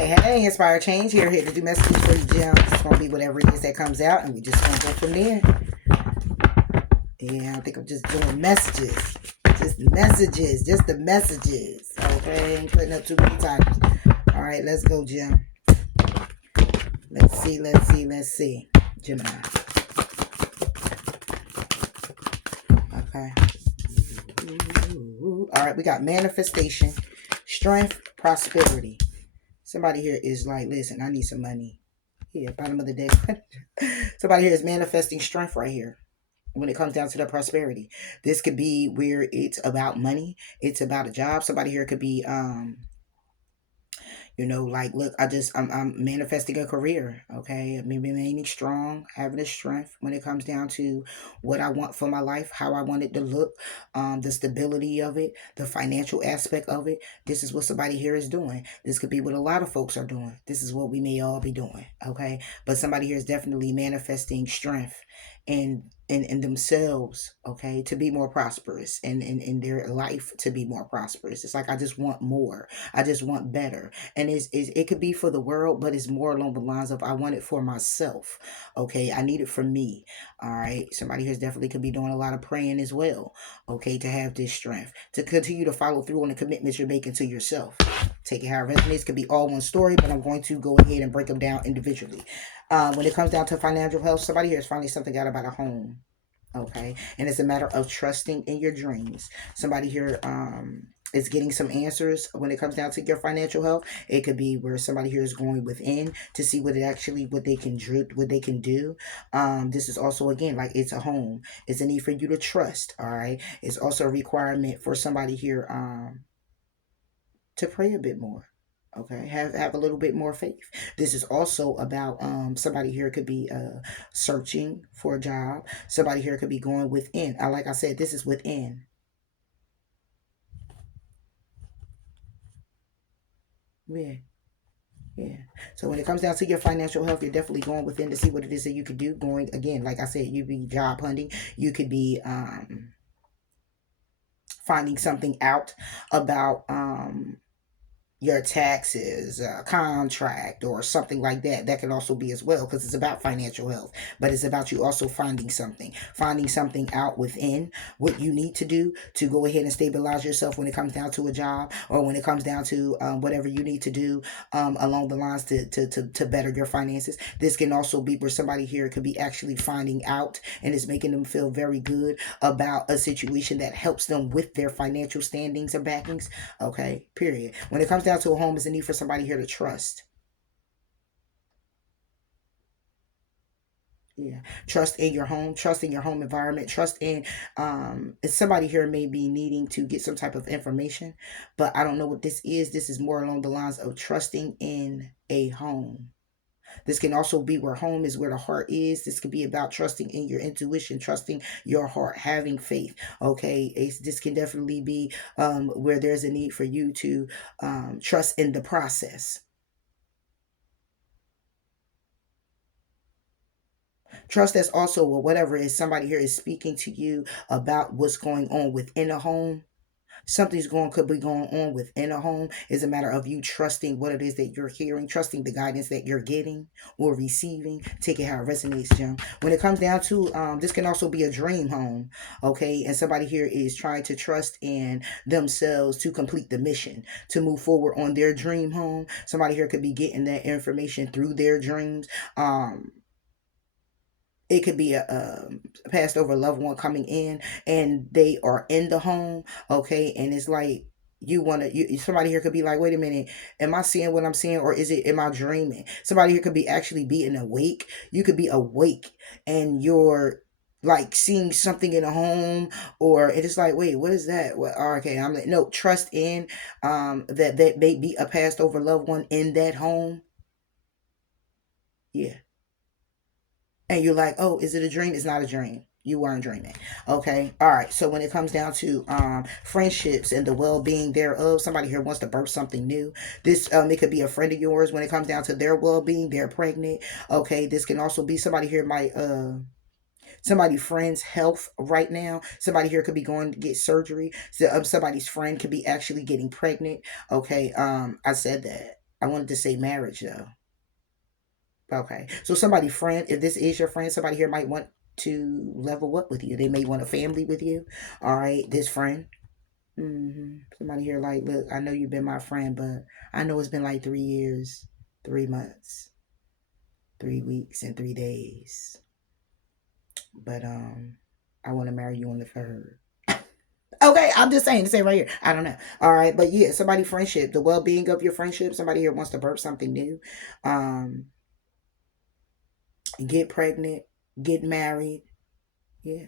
Hey, Inspire Change here to do messages for you, Jim. It's going to be whatever it is that comes out, and we just going to go from there. Yeah, I think I'm just doing messages. Just messages. Just the messages. Okay, ain't putting up too many titles. All right, let's go, Jim. Let's see. Gemini. Okay. All right, we got manifestation, strength, prosperity. Somebody here is like, listen, I need some money. Yeah, bottom of the deck. Somebody here is manifesting strength right here when it comes down to the prosperity. This could be where it's about money. It's about a job. Somebody here could be like, look, I'm manifesting a career. Okay, I'm remaining strong, having the strength when it comes down to what I want for my life, how I want it to look, the stability of it, the financial aspect of it. This is what somebody here is doing. This could be what a lot of folks are doing. This is what we may all be doing. Okay, but somebody here is definitely manifesting strength and in themselves, okay, to be more prosperous, and in their life to be more prosperous. It's like, I just want more, I just want better. And it could be for the world, but it's more along the lines of, I want it for myself. Okay, I need it for me. All right, somebody here definitely could be doing a lot of praying as well, okay, to have this strength to continue to follow through on the commitments you're making to yourself. Take it how it resonates. Could be all one story, but I'm going to go ahead and break them down individually. When it comes down to financial health, somebody here is finding something out about a home. Okay, and it's a matter of trusting in your dreams. Somebody here is getting some answers when it comes down to your financial health. It could be where somebody here is going within to see what they can do. This is also, again, like, it's a home. It's a need for you to trust. All right, it's also a requirement for somebody here to pray a bit more. Okay, have a little bit more faith. This is also about somebody here could be searching for a job. Somebody here could be going within. Like I said, this is within. Yeah. Yeah. So when it comes down to your financial health, you're definitely going within to see what it is that you could do. Going, again, like I said, you be job hunting. You could be finding something out about your taxes, contract, or something like that. That can also be as well, because it's about financial health, but it's about you also finding something out within what you need to do to go ahead and stabilize yourself when it comes down to a job, or when it comes down to whatever you need to do along the lines to better your finances. This can also be where somebody here could be actually finding out, and it's making them feel very good about a situation that helps them with their financial standings or backings. Okay, period. When it comes down to a home, is a need for somebody here to trust. Yeah, trust in your home, trust in your home environment, trust in somebody here may be needing to get some type of information, but I don't know what this is. This is more along the lines of trusting in a home. This can also be where home is where the heart is. This could be about trusting in your intuition, trusting your heart, having faith. Okay, this can definitely be where there's a need for you to trust in the process. Trust that's also, well, whatever is somebody here is speaking to you about what's going on within a home. Could be going on within a home. Is a matter of you trusting what it is that you're hearing, trusting the guidance that you're getting or receiving. Take it how it resonates, Jim. When it comes down to this can also be a dream home. Okay, and somebody here is trying to trust in themselves to complete the mission, to move forward on their dream home. Somebody here could be getting that information through their dreams. It could be a passed over loved one coming in, and they are in the home. Okay, and it's like, somebody here could be like, wait a minute, am I seeing what I'm seeing, or am I dreaming? Somebody here could be actually being awake. You could be awake, and you're like seeing something in a home, or it is like, wait, what is that? Well, okay, I'm like, no, trust in that may be a passed over loved one in that home. Yeah. And you're like, oh, is it a dream? It's not a dream. You weren't dreaming. Okay. All right. So when it comes down to friendships and the well-being thereof, somebody here wants to birth something new. This it could be a friend of yours. When it comes down to their well-being, they're pregnant. Okay. This can also be somebody here might somebody friend's health right now. Somebody here could be going to get surgery. So, somebody's friend could be actually getting pregnant. Okay. I said that. I wanted to say marriage though. Okay. So somebody friend, if this is your friend, somebody here might want to level up with you. They may want a family with you. All right. This friend. Somebody here like, look, I know you've been my friend, but I know it's been like 3 years, 3 months, 3 weeks, and 3 days. But I want to marry you on the third. Okay, I'm just saying, the same right here. I don't know. All right, but yeah, somebody friendship, the well being of your friendship. Somebody here wants to birth something new. Um, get pregnant, get married. Yeah.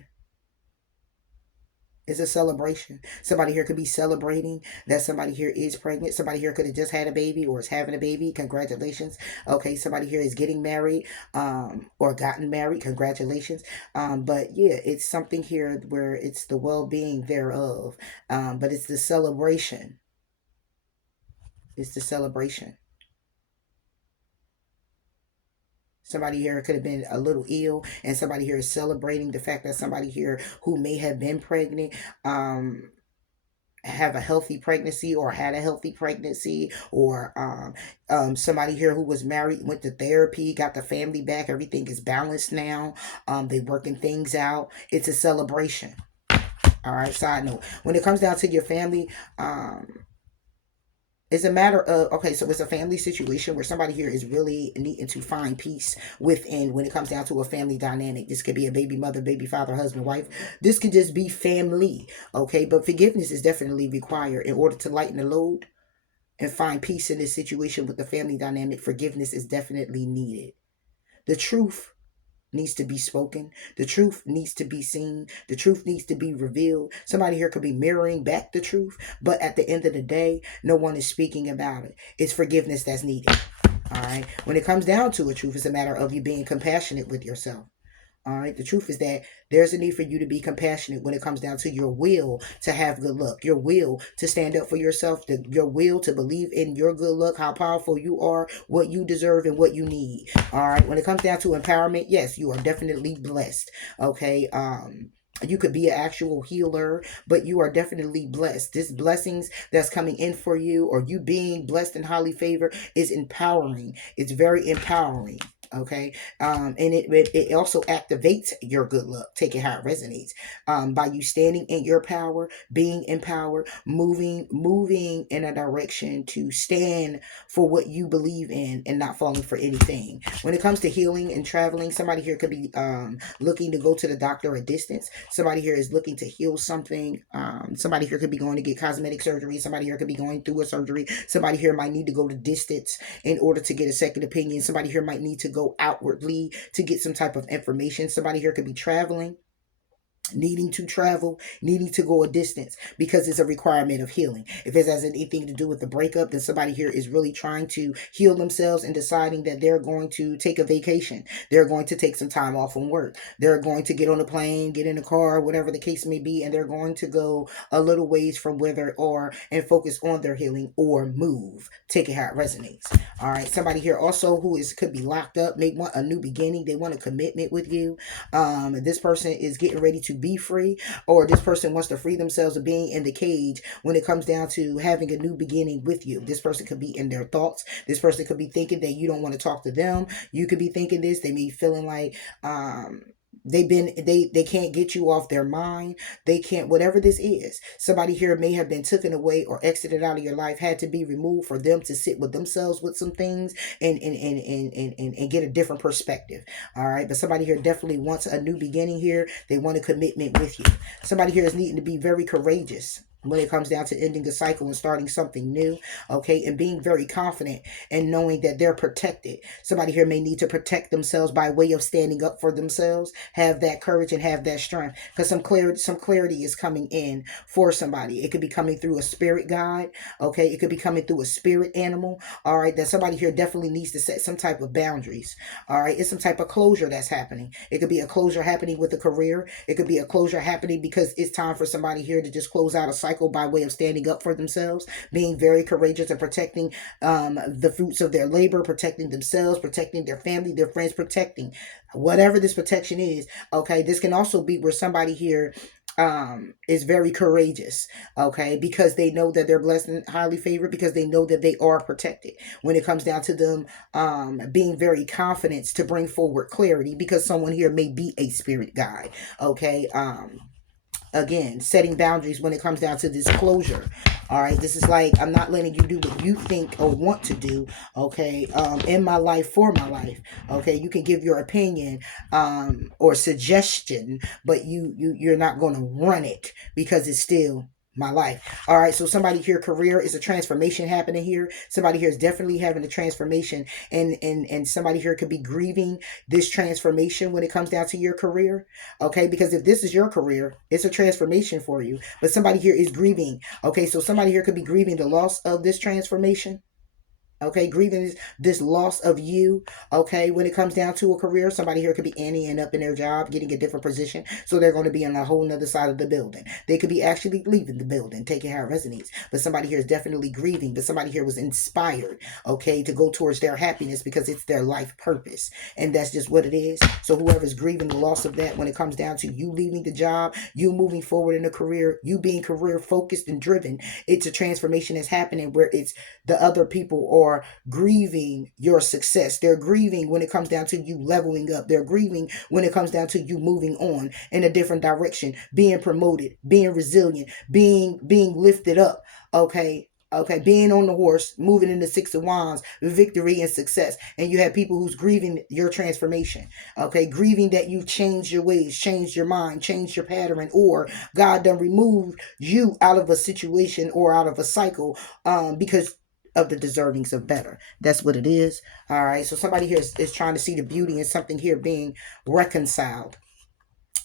It's a celebration. Somebody here could be celebrating that somebody here is pregnant. Somebody here could have just had a baby or is having a baby. Congratulations. Okay, somebody here is getting married or gotten married. Congratulations. But yeah, it's something here where it's the well-being thereof. But it's the celebration. It's the celebration. Somebody here could have been a little ill, and somebody here is celebrating the fact that somebody here who may have been pregnant have a healthy pregnancy or had a healthy pregnancy, or somebody here who was married went to therapy, got the family back, everything is balanced now. They working things out. It's a celebration. All right, side note, when it comes down to your family, it's a matter of, okay, so it's a family situation where somebody here is really needing to find peace within when it comes down to a family dynamic. This could be a baby mother, baby father, husband, wife. This could just be family, okay? But forgiveness is definitely required in order to lighten the load and find peace in this situation with the family dynamic. Forgiveness is definitely needed. The truth needs to be spoken. The truth needs to be seen. The truth needs to be revealed. Somebody here could be mirroring back the truth, but at the end of the day, no one is speaking about it. It's forgiveness that's needed. All right. When it comes down to a truth, it's a matter of you being compassionate with yourself. All right. The truth is that there's a need for you to be compassionate when it comes down to your will to have good luck, your will to stand up for yourself, your will to believe in your good luck, how powerful you are, what you deserve, and what you need. All right. When it comes down to empowerment, yes, you are definitely blessed. Okay. You could be an actual healer, but you are definitely blessed. This blessings that's coming in for you, or you being blessed and highly favored, is empowering. It's very empowering. Okay. And it also activates your good luck. Take it how it resonates. By you standing in your power, being empowered, moving in a direction to stand for what you believe in and not falling for anything. When it comes to healing and traveling, somebody here could be looking to go to the doctor at distance. Somebody here is looking to heal something. Somebody here could be going to get cosmetic surgery. Somebody here could be going through a surgery. Somebody here might need to go to distance in order to get a second opinion. Somebody here might need to go outwardly to get some type of information. Somebody here could be traveling, needing to travel, needing to go a distance because it's a requirement of healing. If it has anything to do with the breakup, then somebody here is really trying to heal themselves and deciding that they're going to take a vacation. They're going to take some time off from work. They're going to get on a plane, get in a car, whatever the case may be, and they're going to go a little ways from where they are and focus on their healing or move. Take it how it resonates. All right. Somebody here also who could be locked up, may want a new beginning. They want a commitment with you. This person is getting ready to be free, or this person wants to free themselves of being in the cage when it comes down to having a new beginning with you. This person could be in their thoughts. This person could be thinking that you don't want to talk to them. You could be thinking this. They may be feeling like they can't get you off their mind. They can't, whatever this is. Somebody here may have been taken away or exited out of your life, had to be removed for them to sit with themselves with some things and get a different perspective. All right. But somebody here definitely wants a new beginning here. They want a commitment with you. Somebody here is needing to be very courageous when it comes down to ending a cycle and starting something new, okay, and being very confident and knowing that they're protected. Somebody here may need to protect themselves by way of standing up for themselves, have that courage and have that strength, because some clarity is coming in for somebody. It could be coming through a spirit guide, okay, it could be coming through a spirit animal, all right, that somebody here definitely needs to set some type of boundaries, all right, it's some type of closure that's happening. It could be a closure happening with a career. It could be a closure happening because it's time for somebody here to just close out a cycle by way of standing up for themselves, being very courageous and protecting the fruits of their labor, protecting themselves, protecting their family, their friends, protecting whatever this protection is. Okay, this can also be where somebody here is very courageous, okay, because they know that they're blessed and highly favored, because they know that they are protected. When it comes down to them being very confident to bring forward clarity, because someone here may be a spirit guide, okay. Again, setting boundaries when it comes down to disclosure. All right, this is like, I'm not letting you do what you think or want to do, okay, in my life, for my life, okay. You can give your opinion or suggestion, but you're not going to run it, because it's still my life. All right, so somebody here, career is a transformation happening here. Somebody here is definitely having a transformation, and somebody here could be grieving this transformation when it comes down to your career, okay, because if this is your career, it's a transformation for you, but somebody here is grieving, okay, so somebody here could be grieving the loss of this transformation, okay, grieving this loss of you, okay. When it comes down to a career, somebody here could be anteing up in their job, getting a different position, so they're going to be on a whole nother side of the building. They could be actually leaving the building, taking how it resonates, but somebody here is definitely grieving, but somebody here was inspired, okay, to go towards their happiness, because it's their life purpose, and that's just what it is. So whoever's grieving the loss of that, when it comes down to you leaving the job, you moving forward in a career, you being career focused and driven, it's a transformation that's happening, where it's the other people are grieving your success. They're grieving when it comes down to you leveling up. They're grieving when it comes down to you moving on in a different direction, being promoted, being resilient, being lifted up. Okay. Okay, being on the horse, moving in the Six of Wands, victory and success. And you have people who's grieving your transformation. Okay, grieving that you changed your ways, changed your mind, changed your pattern, or God done removed you out of a situation or out of a cycle, because of the deservings of better. That's what it is. All right. So somebody here is trying to see the beauty in something here being reconciled.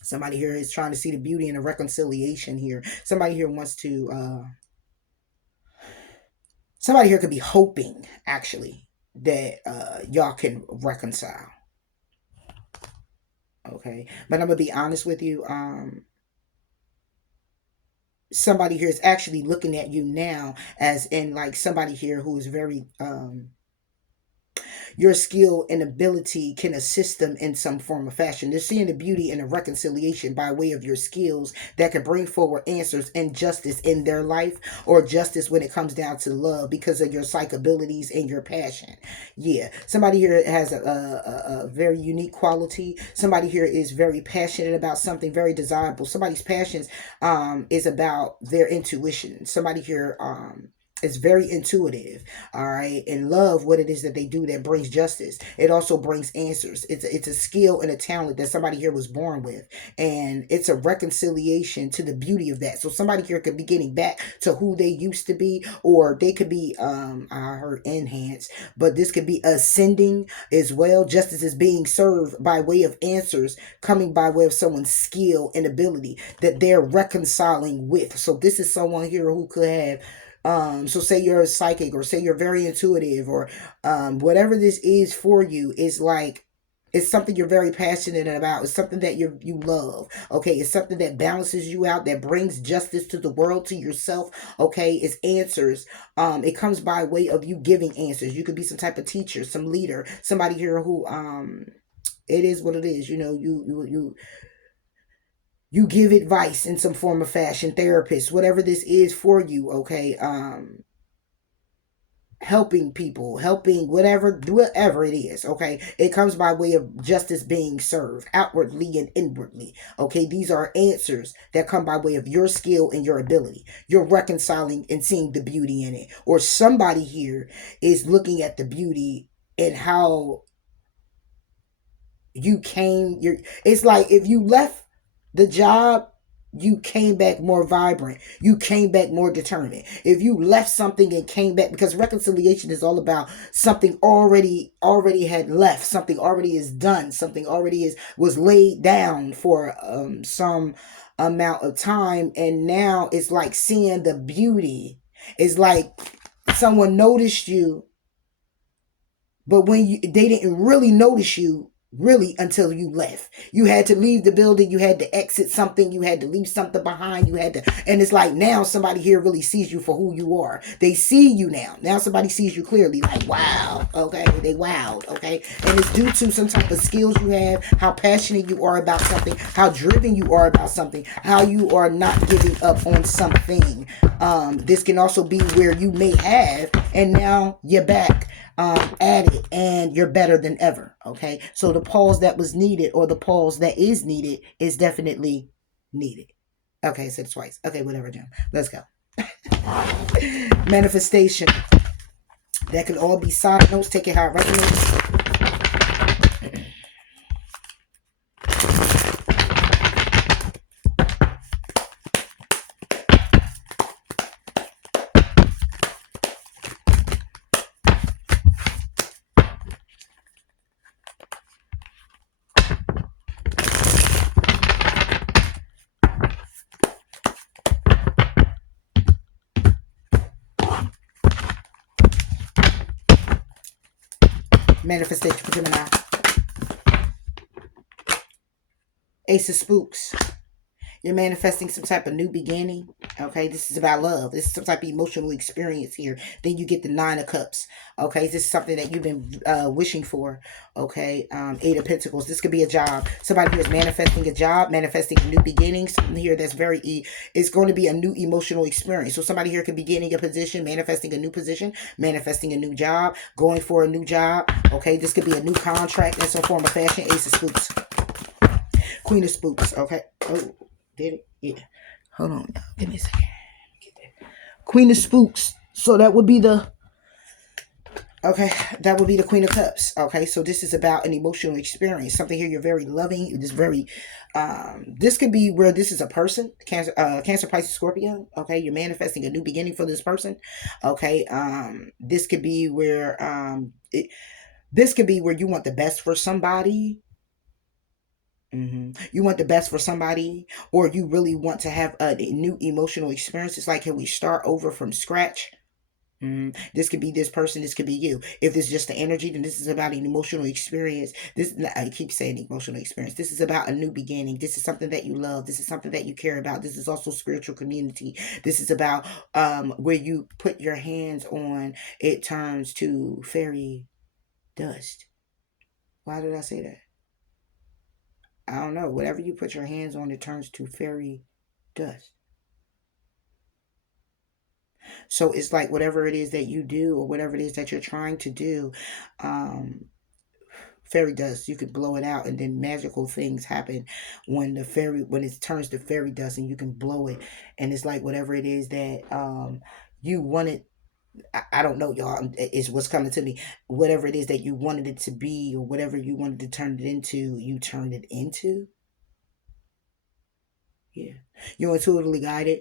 Somebody here is trying to see the beauty in a reconciliation here. Somebody here wants to, somebody here could be hoping, actually, that y'all can reconcile. Okay. But I'm going to be honest with you. Somebody here is actually looking at you now as in like somebody here who is very, your skill and ability can assist them in some form of fashion. They're seeing the beauty in a reconciliation by way of your skills that can bring forward answers and justice in their life, or justice when it comes down to love, because of your psych abilities and your passion. Yeah, somebody here has a very unique quality. Somebody here is very passionate about something very desirable. Somebody's passions is about their intuition. Somebody here is very intuitive, all right, and love what it is that they do that brings justice. It also brings answers. It's a skill and a talent that somebody here was born with, and it's a reconciliation to the beauty of that. So somebody here could be getting back to who they used to be, or they could be I heard enhanced, but this could be ascending as well. Justice is being served by way of answers coming by way of someone's skill and ability that they're reconciling with. So this is someone here who could have, so say you're a psychic, or say you're very intuitive, or whatever this is for you is like, it's something you're very passionate about. It's something that you love. Okay, it's something that balances you out, that brings justice to the world, to yourself. Okay, it's answers. It comes by way of you giving answers. You could be some type of teacher, some leader, somebody here who it is what it is. You know, you give advice in some form of fashion, therapist, whatever this is for you, okay. Helping people, helping whatever it is, okay. It comes by way of justice being served outwardly and inwardly, okay. These are answers that come by way of your skill and your ability. You're reconciling and seeing the beauty in it, or somebody here is looking at the beauty in how you came. It's like if you left the job, you came back more vibrant, you came back more determined. If you left something and came back, because reconciliation is all about something already had left, something already is done, something already was laid down for some amount of time, and now it's like seeing the beauty. It's like someone noticed you, but when they didn't really notice you really until you left. You had to leave the building, you had to exit something, you had to leave something behind, you had to, and it's like now somebody here really sees you for who you are. They see you now somebody sees you clearly, like, wow, okay, they wowed, okay. And it's due to some type of skills you have, how passionate you are about something, how driven you are about something, how you are not giving up on something. This can also be where you may have and now you're back at it and you're better than ever. Okay, so the pause that was needed, or the pause that is needed, is definitely needed. Okay, I said it twice. Okay, whatever, Jim. Let's go. Manifestation. That could all be side notes. Take it how it resonates. Manifestation for Gemini. Ace of Spooks. You're manifesting some type of new beginning. Okay, this is about love. This is some type of emotional experience here. Then you get the Nine of Cups. Okay, this is something that you've been wishing for. Okay, Eight of Pentacles. This could be a job. Somebody here is manifesting a job, manifesting a new beginning. Something here that's it's going to be a new emotional experience. So somebody here could be getting a position, manifesting a new position, manifesting a new job, going for a new job. Okay, this could be a new contract in some form of fashion. Ace of Spooks. Queen of Spooks. Okay. Oh. Did it? Yeah. Hold on. Give me a second. Queen of Spooks. So that would be the... Okay, that would be the Queen of Cups. Okay, so this is about an emotional experience. Something here you're very loving. It is very... this could be where this is a person. Cancer, Pisces, Scorpio. Okay, you're manifesting a new beginning for this person. Okay, this could be where... this could be where you want the best for somebody. You want the best for somebody, or you really want to have a new emotional experience. It's like, can we start over from scratch? This could be this person. This could be you. If this is just the energy, then this is about an emotional experience. I keep saying emotional experience. This is about a new beginning. This is something that you love. This is something that you care about. This is also spiritual community. This is about where you put your hands on, it turns to fairy dust. Why did I say that? I don't know. Whatever you put your hands on, it turns to fairy dust. So it's like whatever it is that you do, or whatever it is that you're trying to do, fairy dust, you could blow it out, and then magical things happen when it turns to fairy dust, and you can blow it, and it's like whatever it is that you wanted. I don't know, y'all. It's what's coming to me. Whatever it is that you wanted it to be, or whatever you wanted to turn it into, you turned it into. Yeah. You're intuitively guided.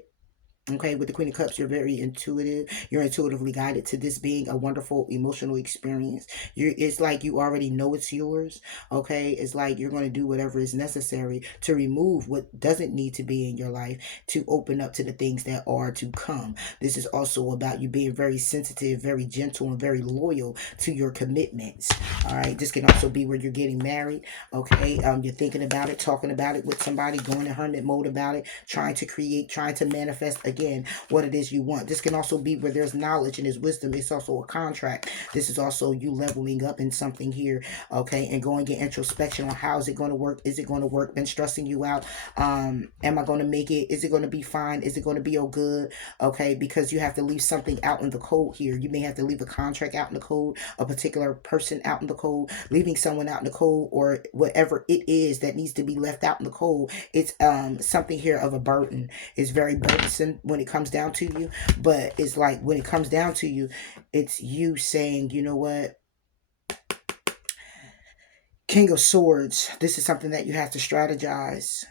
Okay, with the Queen of Cups, you're very intuitive. You're intuitively guided to this being a wonderful emotional experience. It's like you already know it's yours. Okay, it's like you're going to do whatever is necessary to remove what doesn't need to be in your life, to open up to the things that are to come. This is also about you being very sensitive, very gentle, and very loyal to your commitments. All right, this can also be where you're getting married. Okay, you're thinking about it, talking about it with somebody, going in hermit mode about it, trying to manifest again what it is you want. This can also be where there's knowledge and there's wisdom. It's also a contract. This is also you leveling up in something here, okay, and going in introspection on how is it going to work. Is it going to work? Been stressing you out. Am I going to make it? Is it going to be fine? Is it going to be all good? Okay, because you have to leave something out in the cold here. You may have to leave a contract out in the cold, a particular person out in the cold, leaving someone out in the cold, or whatever it is that needs to be left out in the cold. It's something here of a burden. It's very burdensome when it comes down to you, but it's like when it comes down to you, it's you saying, you know what, King of Swords, this is something that you have to strategize.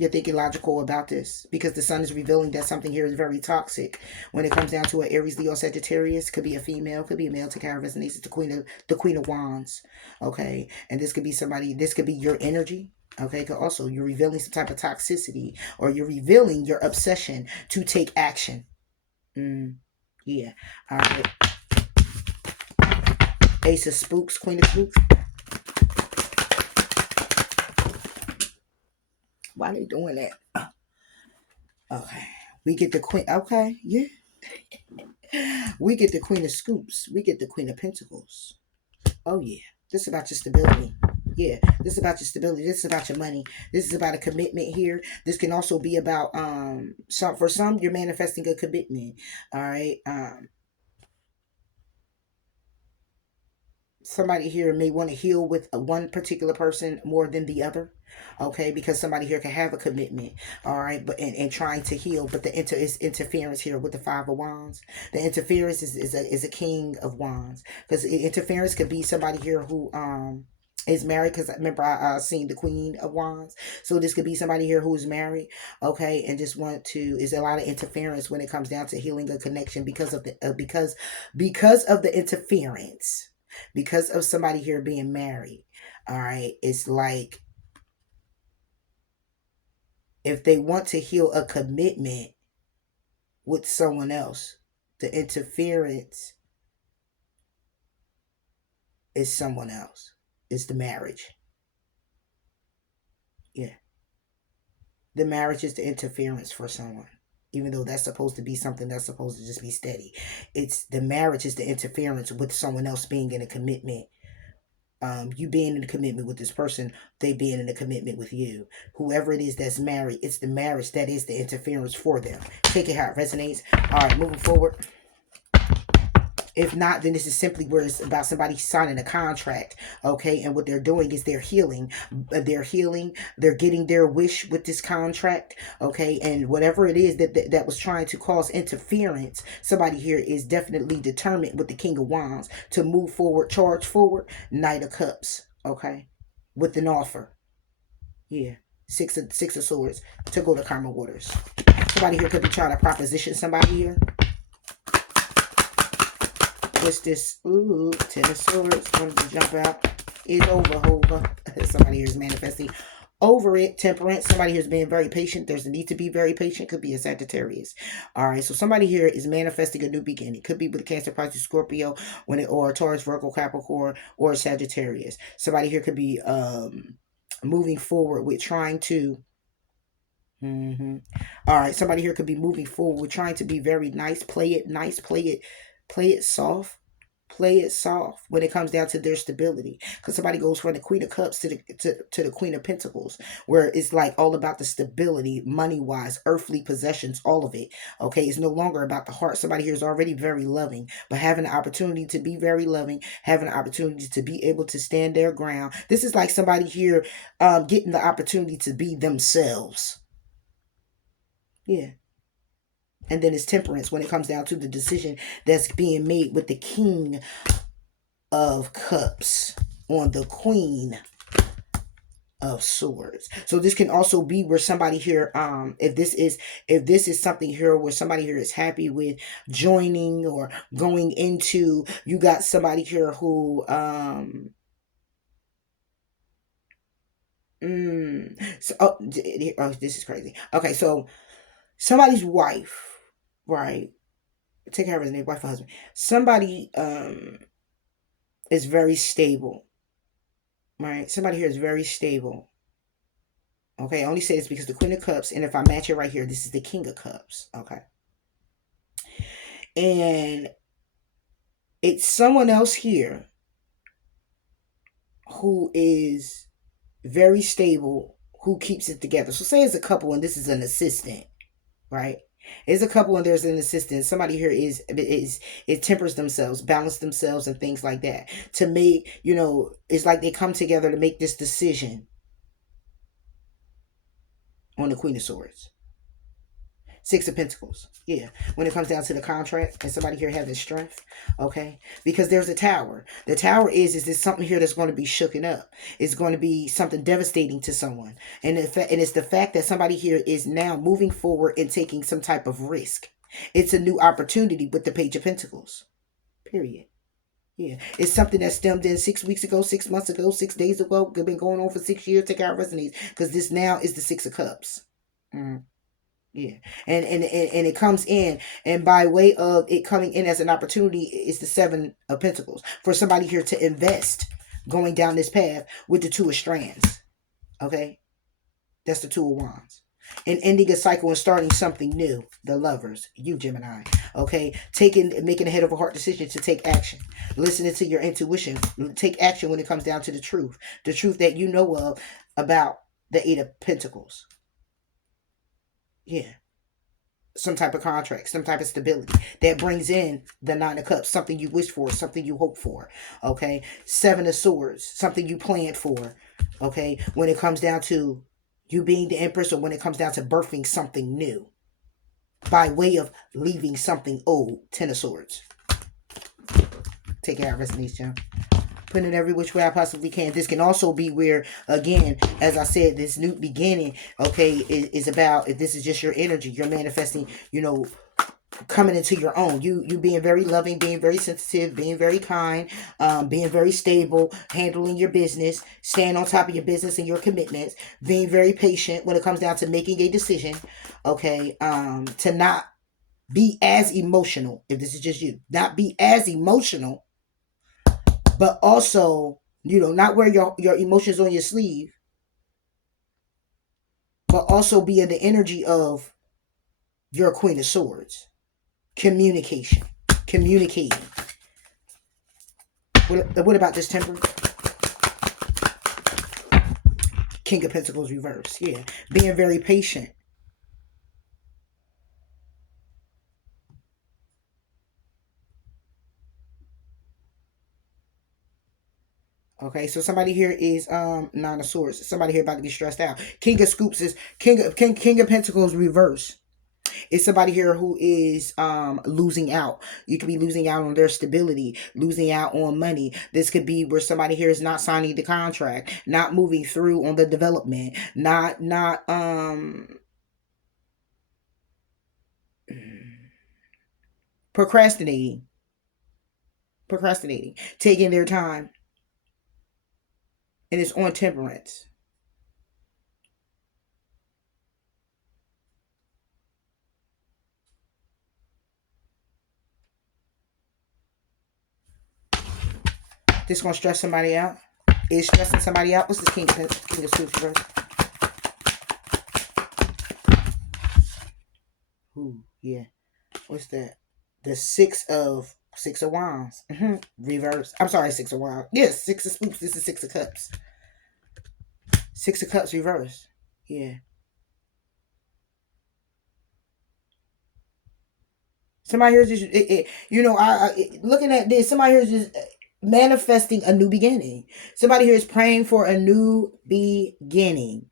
You're thinking logical about this because the sun is revealing that something here is very toxic. When it comes down to an Aries, Leo, Sagittarius, could be a female, could be a male. To carry resonates, it's the Queen of Wands. Okay, and this could be somebody. This could be your energy. Okay, because also you're revealing some type of toxicity, or you're revealing your obsession to take action. Yeah. All right. Ace of Spooks, Queen of Spooks. why they doing that? Okay. We get the queen. Okay. Yeah. We get the queen of scoops. We get the queen of pentacles. Oh yeah. This is about your stability. Yeah, this is about your stability. This is about your money. This is about a commitment here. This can also be about some, for some you're manifesting a commitment. All right. Somebody here may want to heal with one particular person more than the other, okay, because somebody here can have a commitment, all right, but and trying to heal, but is interference here with the Five of Wands. The interference is a King of Wands, because interference could be somebody here who is married, because I remember I seen the Queen of Wands, so this could be somebody here who is married, okay, and just want to, is a lot of interference when it comes down to healing a connection because of the because of the interference, because of somebody here being married. All right. It's like if they want to heal a commitment with someone else, the interference is someone else. It's the marriage. Yeah. The marriage is the interference for someone. Even though that's supposed to be something that's supposed to just be steady. It's the marriage is the interference with someone else being in a commitment, you being in a commitment with this person, they being in a commitment with you. Whoever it is that's married, it's the marriage that is the interference for them. Take it how it resonates. All right, moving forward. If not, then this is simply where it's about somebody signing a contract, okay? And what they're doing is they're healing. They're getting their wish with this contract, okay? And whatever it is that was trying to cause interference, somebody here is definitely determined with the King of Wands to move forward, charge forward. Knight of Cups, okay? With an offer. Yeah. Six of Swords to go to Karma Waters. Somebody here could be trying to proposition somebody here. What's this? Ooh, Ten of Swords. Wanted to jump out. It's over. Somebody here is manifesting over it. Temperance. Somebody here is being very patient. There's a need to be very patient. Could be a Sagittarius. All right. So somebody here is manifesting a new beginning. Could be with Cancer, Pisces, Scorpio, or Taurus, Virgo, Capricorn, or Sagittarius. Somebody here could be moving forward with trying to. All right. Somebody here could be moving forward with trying to be very nice. Play it nice. Play it soft. Play it soft when it comes down to their stability. Because somebody goes from the Queen of Cups to the Queen of Pentacles, where it's like all about the stability, money-wise, earthly possessions, all of it. Okay, it's no longer about the heart. Somebody here is already very loving, but having the opportunity to be very loving, having the opportunity to be able to stand their ground. This is like somebody here getting the opportunity to be themselves. Yeah. And then it's temperance when it comes down to the decision that's being made with the King of Cups on the Queen of Swords. So this can also be where somebody here, if this is something here where somebody here is happy with joining or going into, you got somebody here who this is crazy. Okay, so somebody's wife, right? Take care of his name, wife or husband. Somebody is very stable. Right? Somebody here is very stable. Okay, I only say this because the Queen of Cups, and if I match it right here, this is the King of Cups. Okay. And it's someone else here who is very stable, who keeps it together. So say it's a couple and this is an assistant, right? It's a couple and there's an assistant. Somebody here it tempers themselves, balance themselves, and things like that. To make, it's like they come together to make this decision on the Queen of Swords. Six of Pentacles. Yeah. When it comes down to the contract and somebody here having strength. Okay. Because there's a tower. The tower is this something here that's going to be shooken up. It's going to be something devastating to someone. And it's the fact that somebody here is now moving forward and taking some type of risk. It's a new opportunity with the Page of Pentacles. Period. Yeah. It's something that stemmed in 6 weeks ago, 6 months ago, 6 days ago. Been going on for 6 years. Take out resonates. Because this now is the Six of Cups. Yeah, and it comes in, and by way of it coming in as an opportunity, it's the Seven of Pentacles for somebody here to invest going down this path with the Two of Strands. Okay, That's the Two of Wands. And ending a cycle and starting something new. The Lovers, you Gemini. Okay, making a head over heart decision to take action. Listening to your intuition. Take action when it comes down to the truth that you know of about the Eight of Pentacles. Yeah, some type of contract, some type of stability that brings in the Nine of Cups, something you wish for, something you hope for. Okay, Seven of Swords, something you planned for. Okay, when it comes down to you being the Empress, or when it comes down to birthing something new by way of leaving something old. Ten of Swords. Take it out, rest in peace, John. Putting it every which way I possibly can. This can also be where, again, as I said, this new beginning, okay, is about, if this is just your energy, you're manifesting, coming into your own. You being very loving, being very sensitive, being very kind, being very stable, handling your business, staying on top of your business and your commitments, being very patient when it comes down to making a decision, okay, to not be as emotional, if this is just you, not be as emotional, but also, not wear your emotions on your sleeve, but also be in the energy of your Queen of Swords. Communication. Communicating. What about this Temperance? King of Pentacles reverse. Yeah. Being very patient. Okay, so somebody here is Nine of Swords. Somebody here about to get stressed out. King of Scoops is King of Pentacles reverse. It's somebody here who is losing out. You could be losing out on their stability, losing out on money. This could be where somebody here is not signing the contract, not moving through on the development, not procrastinating, taking their time. And it's on Temperance. This gonna stress somebody out. Is stressing somebody out. What's this King of Scoops reverse? Ooh, yeah. What's that? The Six of Wands. Reverse. I'm sorry, Six of Wands. Yes, Six of Swoops. This is Six of Cups. Six of Cups reverse. Yeah. Somebody here is just, looking at this, somebody here is just manifesting a new beginning. Somebody here is praying for a new beginning.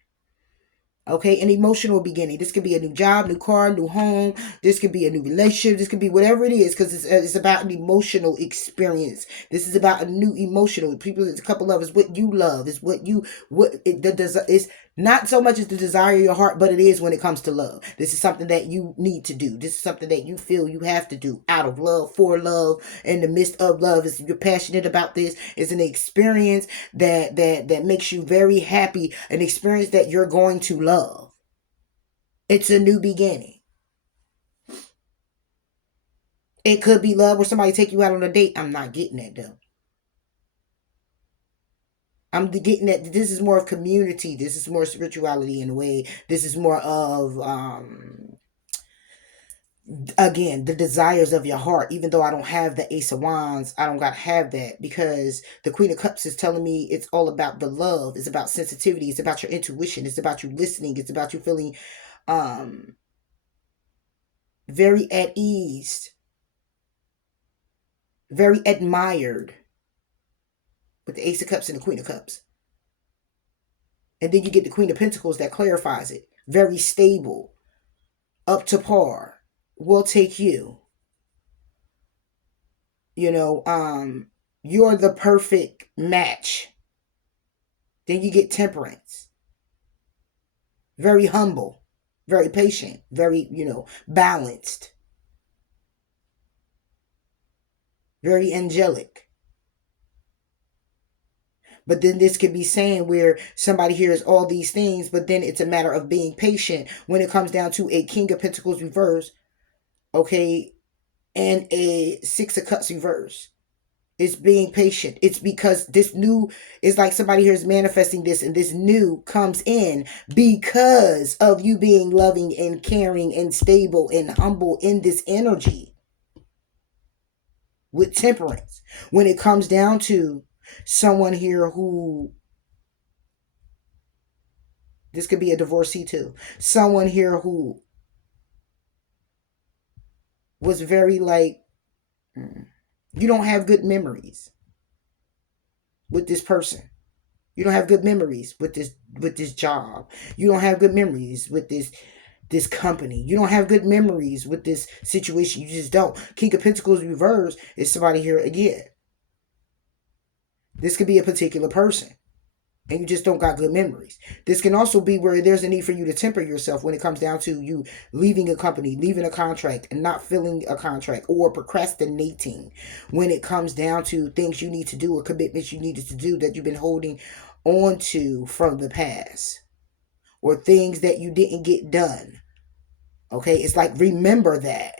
Okay, an emotional beginning. This could be a new job, new car, new home. This could be a new relationship. This could be whatever it is, because it's about an emotional experience. This is about a new emotional. People, it's a couple of us. What you love is it's not so much as the desire of your heart, but it is when it comes to love. This is something that you need to do. This is something that you feel you have to do out of love, for love, in the midst of love. Is you're passionate about this. It's an experience that makes you very happy. An experience that you're going to love. It's a new beginning. It could be love where somebody take you out on a date. I'm not getting that though. I'm getting that this is more of community. This is more spirituality in a way. This is more of again, the desires of your heart. Even though I don't have the Ace of Wands, I don't gotta have that, because the Queen of Cups is telling me it's all about the love. It's about sensitivity. It's about your intuition. It's about you listening. It's about you feeling very at ease, very admired, with the Ace of Cups and the Queen of Cups. And then you get the Queen of Pentacles that clarifies it. Very stable, up to par, will take you. You're the perfect match. Then you get Temperance. Very humble, very patient, very, balanced, very angelic. But then this could be saying where somebody hears all these things, but then it's a matter of being patient when it comes down to a King of Pentacles reverse, okay, and a Six of Cups reverse. It's being patient. It's because this new is like somebody here is manifesting this, and this new comes in because of you being loving and caring and stable and humble in this energy with temperance. When it comes down to someone here who, this could be a divorcee too, someone here who was very like, you don't have good memories with this person. You don't have good memories with this job. You don't have good memories with this company. You don't have good memories with this situation. You just don't. King of Pentacles reverse is somebody here again. This could be a particular person, and you just don't got good memories. This can also be where there's a need for you to temper yourself when it comes down to you leaving a company, leaving a contract, and not filling a contract, or procrastinating when it comes down to things you need to do or commitments you needed to do that you've been holding on to from the past, or things that you didn't get done. Okay, it's like, remember that.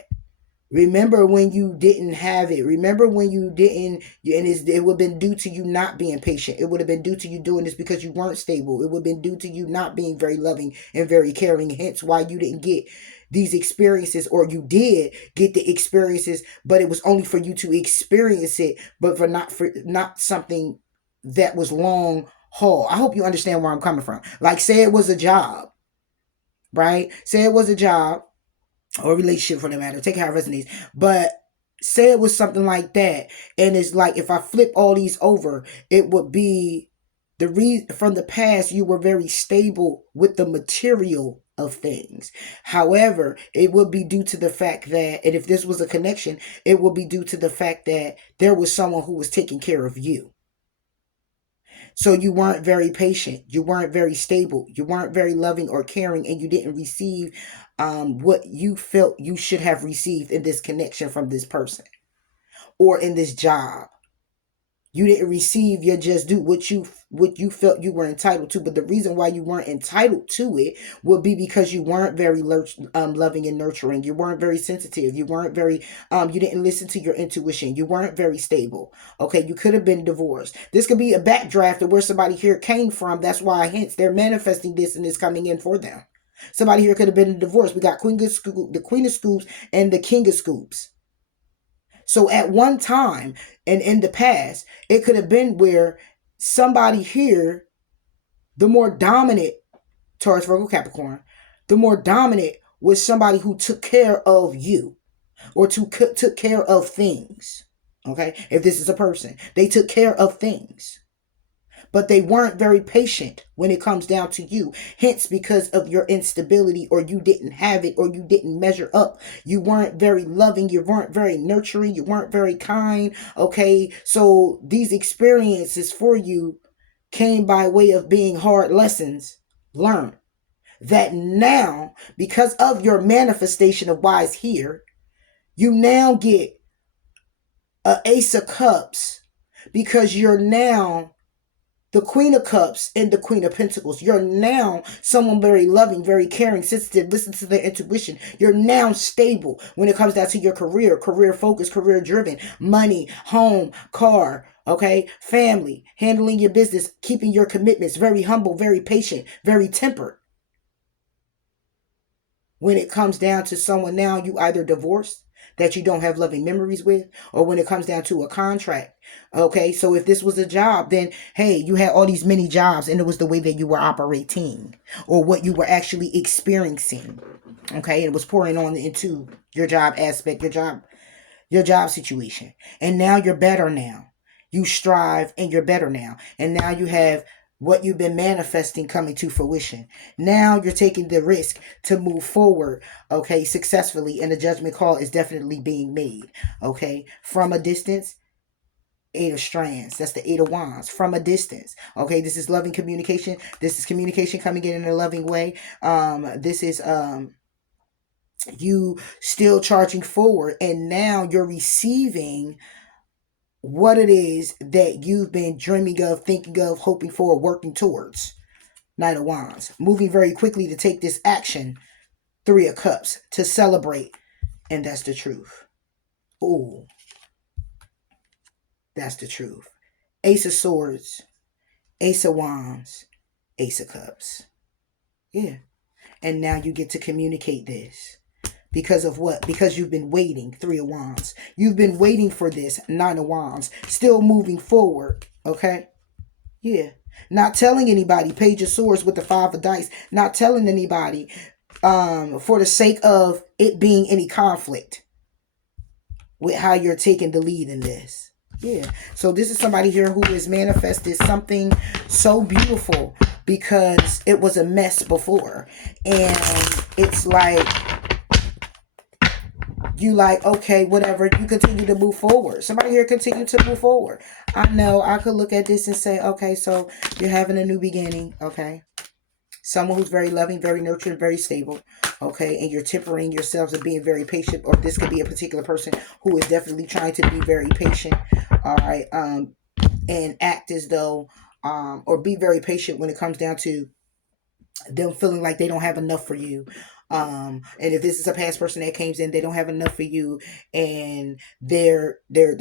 Remember when you didn't have it. Remember when you didn't, and it would have been due to you not being patient. It would have been due to you doing this because you weren't stable. It would have been due to you not being very loving and very caring. Hence why you didn't get these experiences, or you did get the experiences, but it was only for you to experience it, but for not something that was long haul. I hope you understand where I'm coming from. Like, say it was a job, right? Say it was a job, or a relationship for that matter. Take how it resonates. But say it was something like that, and it's like, if I flip all these over, it would be the reason from the past you were very stable with the material of things. However, it would be due to the fact that, and if this was a connection, it would be due to the fact that there was someone who was taking care of you. So you weren't very patient. You weren't very stable. You weren't very loving or caring, and you didn't receive what you felt you should have received in this connection from this person or in this job. You didn't receive your just due, what you felt you were entitled to. But the reason why you weren't entitled to it would be because you weren't very loving and nurturing. You weren't very sensitive. You weren't very you didn't listen to your intuition. You weren't very stable. Okay, you could have been divorced. This could be a backdraft of where somebody here came from. That's why, hence, they're manifesting this and it's coming in for them. Somebody here could have been divorced. We got the Queen of Scoops and the King of Scoops. So at one time, and in the past, it could have been where somebody here, the more dominant, Taurus, Virgo, Capricorn, the more dominant was somebody who took care of you, or took care of things. Okay, if this is a person, they took care of things, but they weren't very patient when it comes down to you. Hence, because of your instability, or you didn't have it, or you didn't measure up. You weren't very loving. You weren't very nurturing. You weren't very kind. Okay, so these experiences for you came by way of being hard lessons learned. That now, because of your manifestation of wise here, you now get a Ace of Cups, because you're now the Queen of Cups and the Queen of Pentacles. You're now someone very loving, very caring, sensitive, listen to their intuition. You're now stable when it comes down to your career focused, career driven, money, home, car, okay, family, handling your business, keeping your commitments, very humble, very patient, very tempered. When it comes down to someone now you either divorced, that you don't have loving memories with, or when it comes down to a contract. Okay, so if this was a job, then hey, you had all these many jobs, and it was the way that you were operating, or what you were actually experiencing. Okay, it was pouring on into your job aspect, your job situation. And now you're better now. You strive and you're better now. And now you have what you've been manifesting coming to fruition. Now you're taking the risk to move forward, okay, successfully, and the judgment call is definitely being made, okay, from a distance. Eight of Strands, that's the Eight of Wands, from a distance. Okay, this is loving communication. This is communication coming in a loving way. This is you still charging forward, and now you're receiving what it is that you've been dreaming of, thinking of, hoping for, working towards. Knight of Wands, moving very quickly to take this action. Three of Cups, to celebrate, and that's the truth. Ooh. That's the truth. Ace of Swords, Ace of Wands, Ace of Cups. Yeah. And now you get to communicate this. Because of what? Because you've been waiting. Three of Wands. You've been waiting for this. Nine of Wands. Still moving forward. Okay? Yeah. Not telling anybody. Page of Swords with the Five of Dice. Not telling anybody for the sake of it being any conflict with how you're taking the lead in this. Yeah. So this is somebody here who has manifested something so beautiful because it was a mess before. And it's like, you like, okay, whatever, you continue to move forward. Somebody here continue to move forward. I know I could look at this and say, okay, so you're having a new beginning, okay? Someone who's very loving, very nurturing, very stable, okay? And you're tempering yourselves and being very patient, or this could be a particular person who is definitely trying to be very patient, all right? And act as though, or be very patient when it comes down to them feeling like they don't have enough for you. And if this is a past person that came in, they don't have enough for you, and they're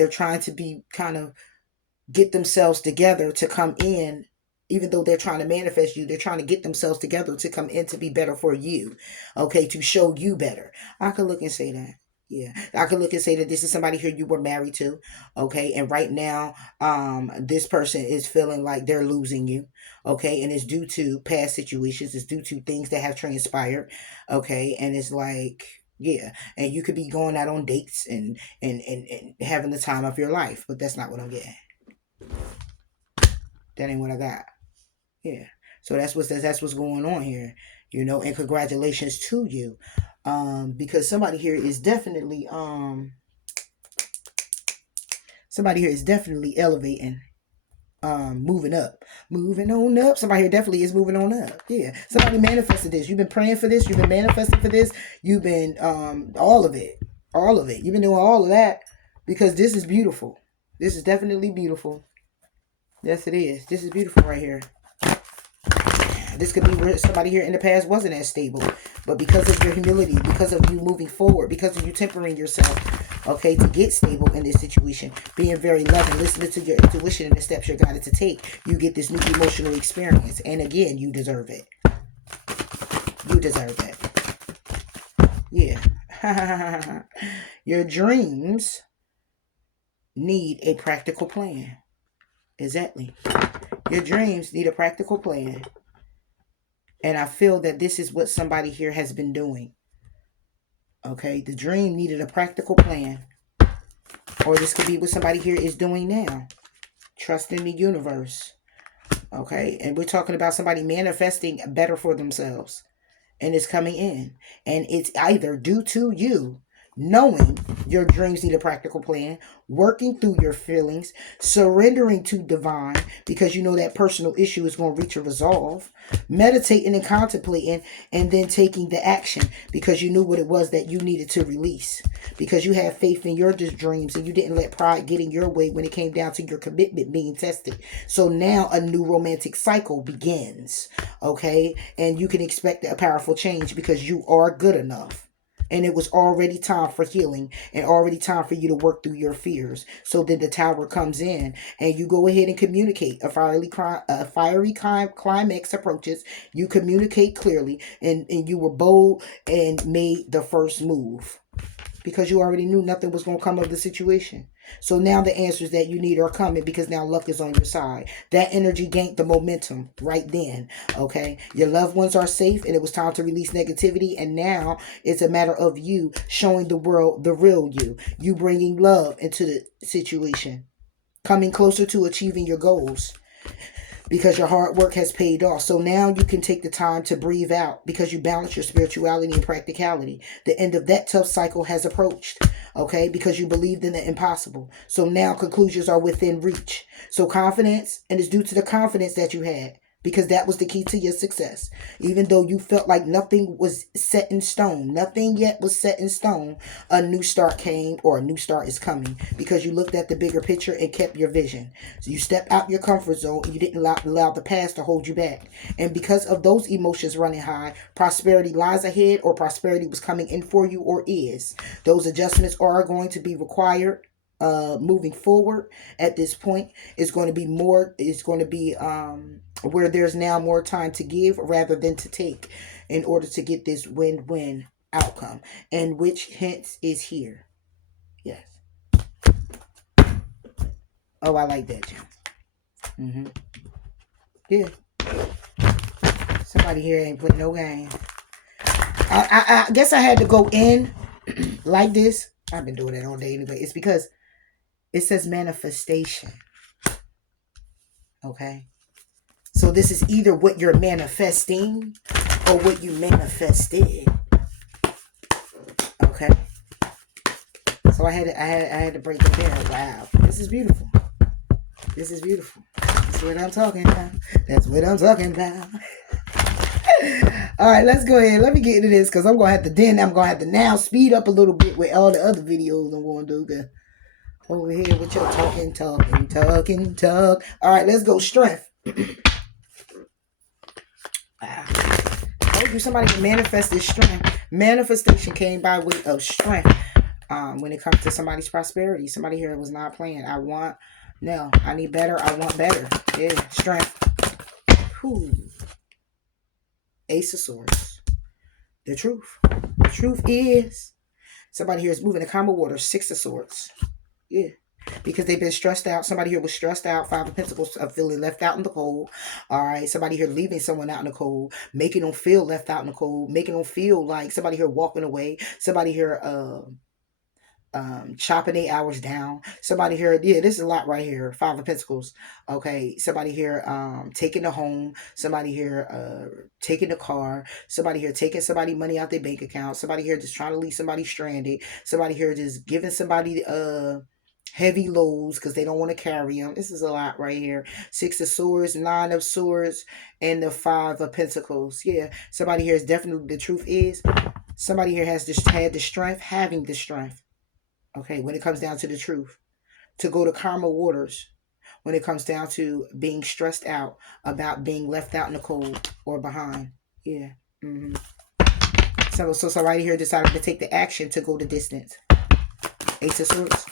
trying to be kind of get themselves together to come in. Even though they're trying to manifest you, they're trying to get themselves together to come in to be better for you, okay, to show you better. I could look and say that. Yeah, I could look and say that this is somebody here you were married to, okay, and right now, this person is feeling like they're losing you, okay, and it's due to past situations, it's due to things that have transpired, okay, and it's like, yeah, and you could be going out on dates and having the time of your life, but that's not what I'm getting. That ain't what I got. Yeah. So that's what's going on here, and congratulations to you. Because somebody here is definitely elevating, moving up, moving on up. Somebody here definitely is moving on up. Yeah. Somebody manifested this. You've been praying for this, you've been manifesting for this, you've been all of it. All of it. You've been doing all of that because this is beautiful. This is definitely beautiful. Yes, it is. This is beautiful right here. This could be where somebody here in the past wasn't as stable. But because of your humility, because of you moving forward, because of you tempering yourself, okay, to get stable in this situation, being very loving, listening to your intuition and the steps you're guided to take, you get this new emotional experience. And again, you deserve it. You deserve it. Yeah. Your dreams need a practical plan. Exactly. Your dreams need a practical plan. And I feel that this is what somebody here has been doing. Okay, the dream needed a practical plan. Or this could be what somebody here is doing now. Trust in the universe. Okay, and we're talking about somebody manifesting better for themselves. And it's coming in. And it's either due to you knowing your dreams need a practical plan, working through your feelings, surrendering to divine because you know that personal issue is going to reach a resolve, meditating and contemplating, and then taking the action because you knew what it was that you needed to release, because you had faith in your dreams and you didn't let pride get in your way when it came down to your commitment being tested. So now a new romantic cycle begins, okay, and you can expect a powerful change because you are good enough. And it was already time for healing and already time for you to work through your fears. So then the tower comes in and you go ahead and communicate. A fiery climax approaches. You communicate clearly and you were bold and made the first move. Because you already knew nothing was going to come of the situation. So now the answers that you need are coming because now luck is on your side. That energy gained the momentum right then, okay? Your loved ones are safe and it was time to release negativity, and now it's a matter of you showing the world the real you. You bringing love into the situation. Coming closer to achieving your goals. Because your hard work has paid off. So now you can take the time to breathe out because you balance your spirituality and practicality. The end of that tough cycle has approached, okay, because you believed in the impossible. So now conclusions are within reach. So confidence, and it's due to the confidence that you had, because that was the key to your success. Even though you felt like nothing was set in stone, nothing yet was set in stone, a new start came, or a new start is coming, because you looked at the bigger picture and kept your vision. So you stepped out your comfort zone and you didn't allow the past to hold you back. And because of those emotions running high, prosperity lies ahead, or prosperity was coming in for you or is. Those adjustments are going to be required. moving forward at this point is going to be more, it's going to be where there's now more time to give rather than to take in order to get this win-win outcome, and which hence is here. Yes. Oh, I like that, Jim. Mm-hmm. Yeah. Somebody here ain't putting no game. I guess I had to go in like this. I've been doing that all day anyway. It's because it says manifestation. Okay. So this is either what you're manifesting or what you manifested. Okay. So I had to break it down. Wow. This is beautiful. This is beautiful. That's what I'm talking about. That's what I'm talking about. All right, let's go ahead. Let me get into this because I'm going to have to now speed up a little bit with all the other videos I'm going to do. Over here with your talk. All right, let's go. Strength. Told you somebody can manifest this strength. Manifestation came by way of strength. When it comes to somebody's prosperity, somebody here was not playing. I need better. I want better. Yeah, strength. Whew. Ace of Swords. The truth. The truth is somebody here is moving the calm of water. Six of Swords. Yeah. Because they've been stressed out. Somebody here was stressed out. Five of Pentacles, feeling left out in the cold. All right. Somebody here leaving someone out in the cold. Making them feel left out in the cold. Making them feel like somebody here walking away. Somebody here chopping 8 hours down. Somebody here, yeah, this is a lot right here. Five of Pentacles. Okay, somebody here taking the home. Somebody here taking the car. Somebody here taking somebody money out their bank account. Somebody here just trying to leave somebody stranded. Somebody here just giving somebody heavy loads because they don't want to carry them. This is a lot right here. Six of Swords, Nine of Swords, and the Five of Pentacles. Yeah, somebody here is definitely, the truth is somebody here has just had the strength, having the strength. Okay, when it comes down to the truth, to go to karma waters, when it comes down to being stressed out about being left out in the cold or behind. Yeah. Mm-hmm. So somebody here decided to take the action to go the distance. Ace of Swords.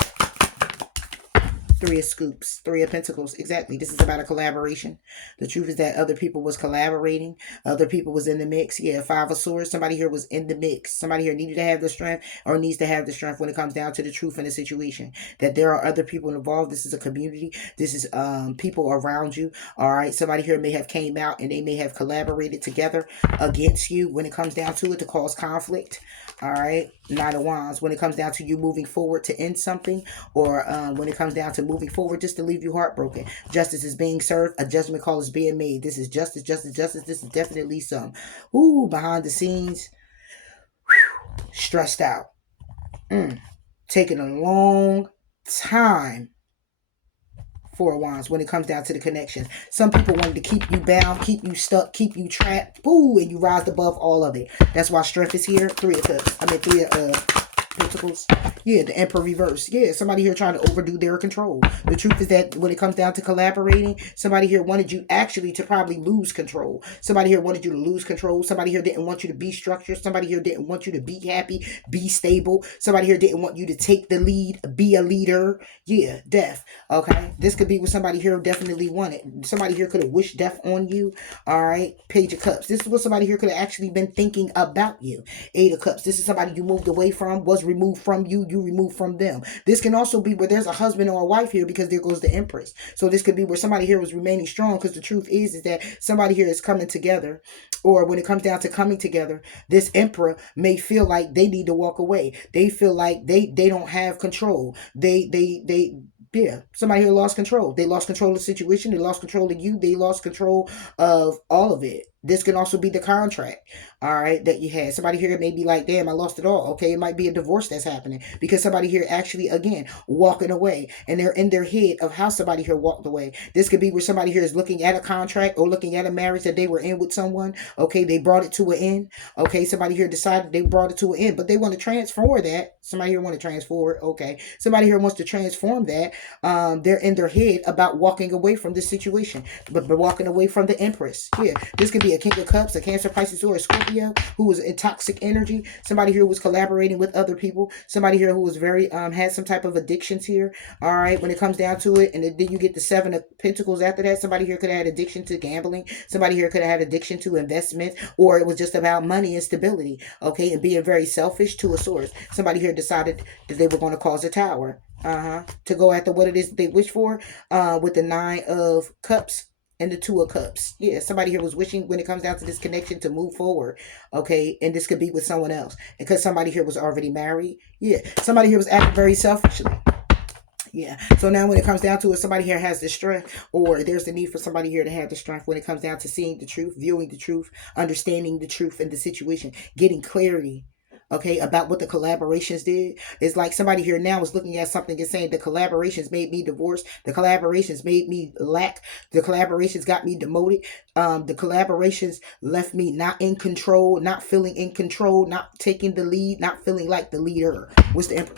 Three of Scoops. Three of Pentacles. Exactly. This is about a collaboration. The truth is that other people was collaborating. Other people was in the mix. Yeah, Five of Swords. Somebody here was in the mix. Somebody here needed to have the strength or needs to have the strength when it comes down to the truth in the situation. That there are other people involved. This is a community. This is people around you. All right. Somebody here may have came out and they may have collaborated together against you when it comes down to it to cause conflict. All right. Nine of Wands. When it comes down to you moving forward to end something, or when it comes down to moving forward just to leave you heartbroken. Justice is being served. A judgment call is being made. This is justice. This is definitely some. Ooh, behind the scenes. Whew, stressed out. Taking a long time. Four of Wands when it comes down to the connections. Some people wanted to keep you bound, keep you stuck, keep you trapped. Ooh, and you rise above all of it. That's why strength is here. Three of Pentacles. Yeah, the Emperor reverse. Yeah, somebody here trying to overdo their control. The truth is that when it comes down to collaborating, somebody here wanted you actually to probably lose control. Somebody here wanted you to lose control. Somebody here didn't want you to be structured. Somebody here didn't want you to be happy, be stable. Somebody here didn't want you to take the lead, be a leader. Yeah, death. Okay, this could be what somebody here definitely wanted. Somebody here could have wished death on you. All right, Page of Cups. This is what somebody here could have actually been thinking about you. Eight of Cups. This is somebody you moved away from, was removed from you, you removed from them. This can also be where there's a husband or a wife here, because there goes the Empress. So this could be where somebody here was remaining strong, because the truth is that somebody here is coming together, or when it comes down to coming together, this Emperor may feel like they need to walk away. They feel like they don't have control. Yeah, somebody here lost control. They lost control of the situation. They lost control of you. They lost control of all of it. This can also be the contract, all right, that you had. Somebody here may be like, damn, I lost it all. Okay, it might be a divorce that's happening because somebody here actually, again, walking away, and they're in their head of how somebody here walked away. This could be where somebody here is looking at a contract or looking at a marriage that they were in with someone. Okay, they brought it to an end. Okay, somebody here decided they brought it to an end, but they want to transform that. Somebody here want to transform it. Okay, somebody here wants to transform that. They're in their head about walking away from this situation, but walking away from the Empress. Yeah, this could be a King of Cups, a Cancer, Pisces, or a Scorpio who was in toxic energy. Somebody here was collaborating with other people. Somebody here who was very had some type of addictions here. All right, when it comes down to it, and then you get the Seven of Pentacles after that. Somebody here could have had addiction to gambling. Somebody here could have had addiction to investment, or it was just about money and stability. Okay, and being very selfish to a source. Somebody here decided that they were going to cause a tower. To go after what it is they wish for. With the Nine of Cups and the Two of Cups. Yeah, somebody here was wishing when it comes down to this connection to move forward. Okay, and this could be with someone else. Because somebody here was already married. Yeah, somebody here was acting very selfishly. Yeah. So now when it comes down to it, somebody here has the strength, or there's the need for somebody here to have the strength when it comes down to seeing the truth, viewing the truth, understanding the truth and the situation, getting clarity. Okay, about what the collaborations did. It's like somebody here now is looking at something and saying the collaborations made me divorced, the collaborations made me lack, the collaborations got me demoted, the collaborations left me not in control, not feeling in control, not taking the lead, not feeling like the leader. What's the Emperor?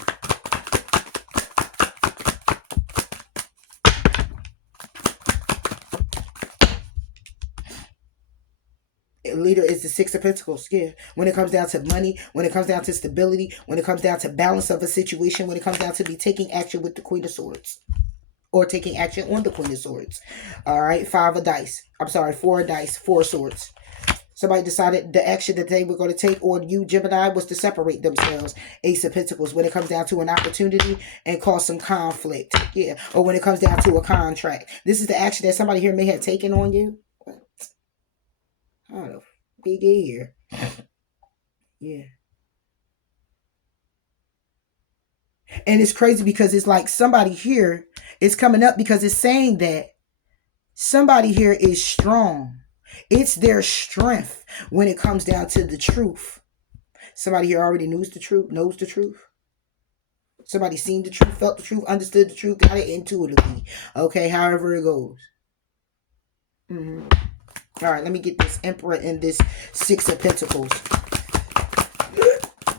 Leader is the Six of Pentacles. Yeah. When it comes down to money, when it comes down to stability, when it comes down to balance of a situation, when it comes down to be taking action with the Queen of Swords. Or taking action on the Queen of Swords. Alright, Five of Dice. I'm sorry, Four of Dice, Four of Swords. Somebody decided the action that they were going to take, or you, Gemini, was to separate themselves. Ace of Pentacles, when it comes down to an opportunity and cause some conflict. Yeah. Or when it comes down to a contract. This is the action that somebody here may have taken on you. I don't know. Big here. Yeah. And it's crazy because it's like somebody here is coming up because it's saying that somebody here is strong. It's their strength when it comes down to the truth. Somebody here already knows the truth. Somebody seen the truth, felt the truth, understood the truth, got it intuitively. Okay, however it goes. All right, let me get this Emperor and this Six of Pentacles.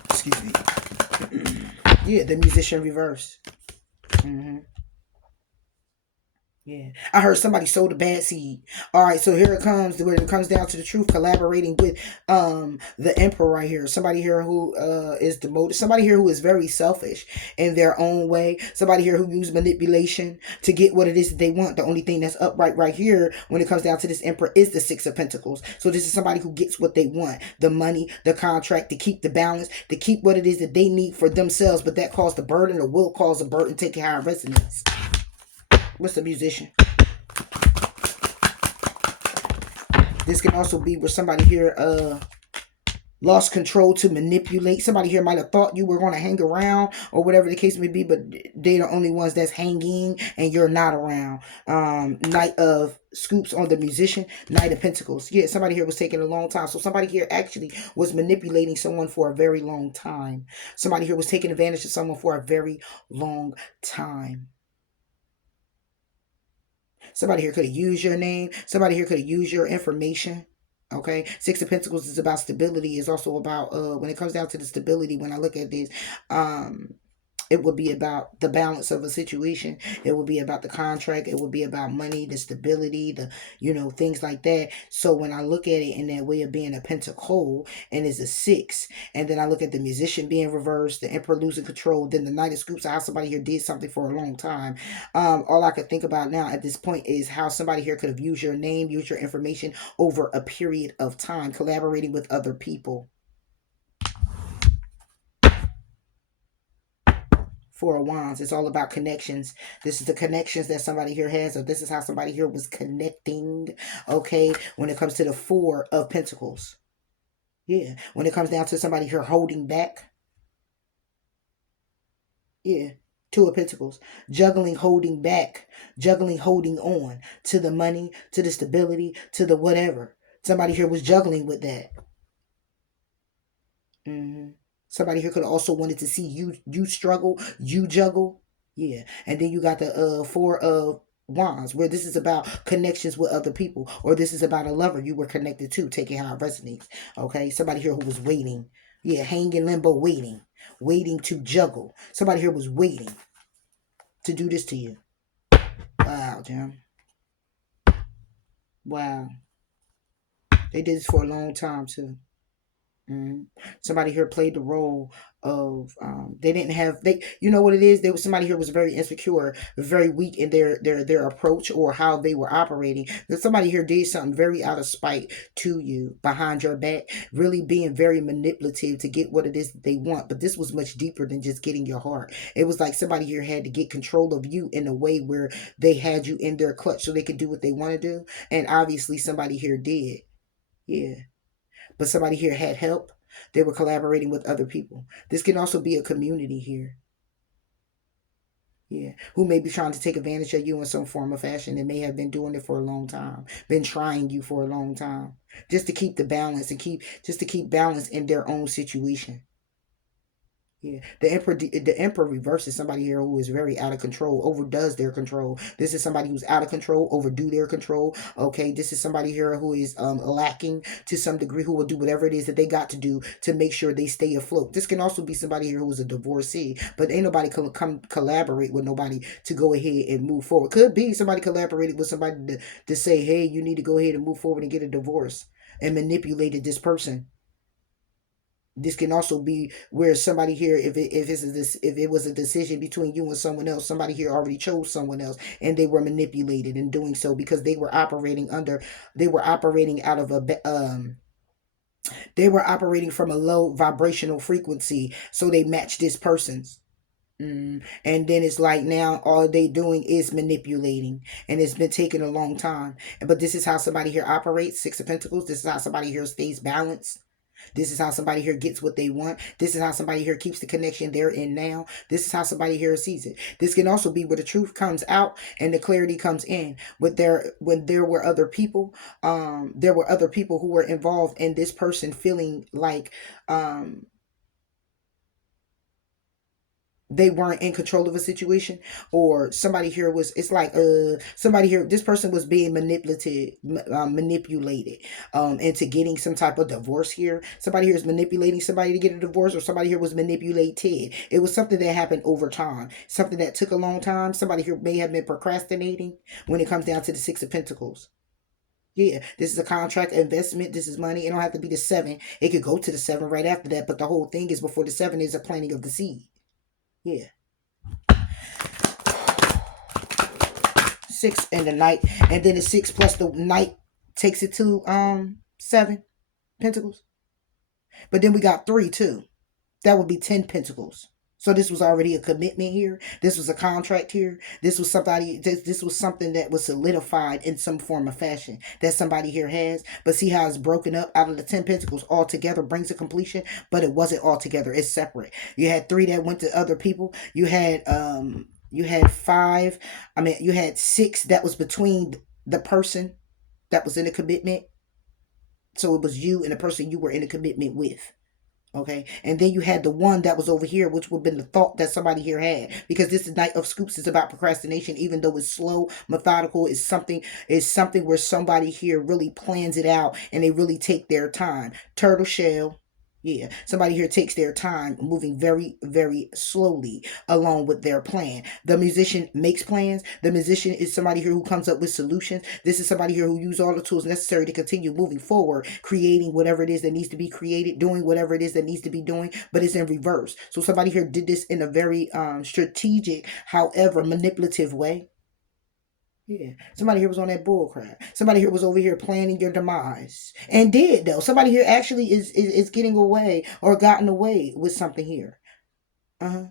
Excuse me. Yeah, the Musician reverse. Yeah, I heard somebody sowed a bad seed. All right, so here it comes, where it comes down to the truth, collaborating with the Emperor right here. Somebody here who is demoted. Somebody here who is very selfish in their own way. Somebody here who uses manipulation to get what it is that they want. The only thing that's upright right here when it comes down to this Emperor is the Six of Pentacles. So this is somebody who gets what they want: the money, the contract, to keep the balance, to keep what it is that they need for themselves. But that caused a burden, or will cause a burden, taking higher resonance. What's the Musician? This can also be where somebody here lost control to manipulate. Somebody here might have thought you were going to hang around, or whatever the case may be, but they're the only ones that's hanging and you're not around. Knight of Scoops on the Musician, Knight of Pentacles. Yeah, somebody here was taking a long time. So somebody here actually was manipulating someone for a very long time. Somebody here was taking advantage of someone for a very long time. Somebody here could have used your name. Somebody here could have used your information. Okay. Six of Pentacles is about stability. It's also about, when it comes down to the stability, when I look at this, it would be about the balance of a situation. It would be about the contract. It would be about money, the stability, the, things like that. So when I look at it in that way of being a pentacle and it's a six, and then I look at the Musician being reversed, the Emperor losing control, then the Knight of Scoops, how somebody here did something for a long time. All I could think about now at this point is how somebody here could have used your name, used your information over a period of time, collaborating with other people. Four of Wands. It's all about connections. This is the connections that somebody here has, or this is how somebody here was connecting. Okay, when it comes to the Four of Pentacles. Yeah, when it comes down to somebody here holding back. Yeah, Two of Pentacles. Juggling, holding back. Juggling, holding on to the money, to the stability, to the whatever. Somebody here was juggling with that. Somebody here could have also wanted to see you struggle, you juggle. Yeah. And then you got the Four of Wands, where this is about connections with other people, or this is about a lover you were connected to, taking how it resonates. Okay. Somebody here who was waiting. Yeah, hanging limbo, waiting to juggle. Somebody here was waiting to do this to you. Wow, Jim. Wow. They did this for a long time too. hmm Somebody here played the role of they didn't have they you know what it is, there was somebody here was very insecure, very weak in their approach or how they were operating. That somebody here did something very out of spite to you behind your back, really being very manipulative to get what it is that they want. But this was much deeper than just getting your heart. It was like somebody here had to get control of you in a way where they had you in their clutch so they could do what they want to do. And obviously somebody here did. Yeah, but somebody here had help. They were collaborating with other people. This can also be a community here. Yeah, who may be trying to take advantage of you in some form or fashion and may have been doing it for a long time, been trying you for a long time, just to keep the balance and keep balance in their own situation. Yeah, the emperor reverses somebody here who is very out of control, overdoes their control. This is somebody who's out of control, overdo their control. Okay, this is somebody here who is lacking to some degree, who will do whatever it is that they got to do to make sure they stay afloat. This can also be somebody here who is a divorcee, but ain't nobody come collaborate with nobody to go ahead and move forward. Could be somebody collaborated with somebody to say, hey, you need to go ahead and move forward and get a divorce, and manipulated this person. This can also be where somebody here, if it was a decision between you and someone else, somebody here already chose someone else, and they were manipulated in doing so because they were operating out of they were operating from a low vibrational frequency, so they matched this person's. And then it's like now all they doing is manipulating, and it's been taking a long time. But this is how somebody here operates. Six of Pentacles. This is how somebody here stays balanced. This is how somebody here gets what they want. This is how somebody here keeps the connection they're in now. This is how somebody here sees it. This can also be where the truth comes out and the clarity comes in. When there were other people, there were other people who were involved in this person feeling like they weren't in control of a situation, or somebody here was, it's like somebody here, this person was being manipulated into getting some type of divorce here. Somebody here is manipulating somebody to get a divorce, or somebody here was manipulated. It was something that happened over time, something that took a long time. Somebody here may have been procrastinating when it comes down to the Six of Pentacles. Yeah, this is a contract investment. This is money. It don't have to be the seven. It could go to the seven right after that, but the whole thing is before the seven is a planting of the seed. Yeah. Six and the knight, and then the six plus the knight takes it to seven pentacles. But then we got three too. That would be 10 pentacles. So this was already a commitment here. This was a contract here. This was somebody. This was something that was solidified in some form of fashion that somebody here has. But see how it's broken up out of the 10 pentacles all together brings a completion. But it wasn't all together. It's separate. You had three that went to other people. You had five. I mean, you had six that was between the person that was in a commitment. So it was you and the person you were in a commitment with. Okay, and then you had the one that was over here, which would have been the thought that somebody here had, because this is Knight of Scoops is about procrastination. Even though it's slow, methodical, is something where somebody here really plans it out and they really take their time. Turtle shell. Yeah, somebody here takes their time, moving very, very slowly along with their plan. The musician makes plans. The musician is somebody here who comes up with solutions. This is somebody here who uses all the tools necessary to continue moving forward, creating whatever it is that needs to be created, doing whatever it is that needs to be doing, but it's in reverse. So somebody here did this in a very strategic, however, manipulative way. Yeah, somebody here was on that bull crap. Somebody here was over here planning your demise, and did though. Somebody here actually is getting away or gotten away with something here. Uh-huh.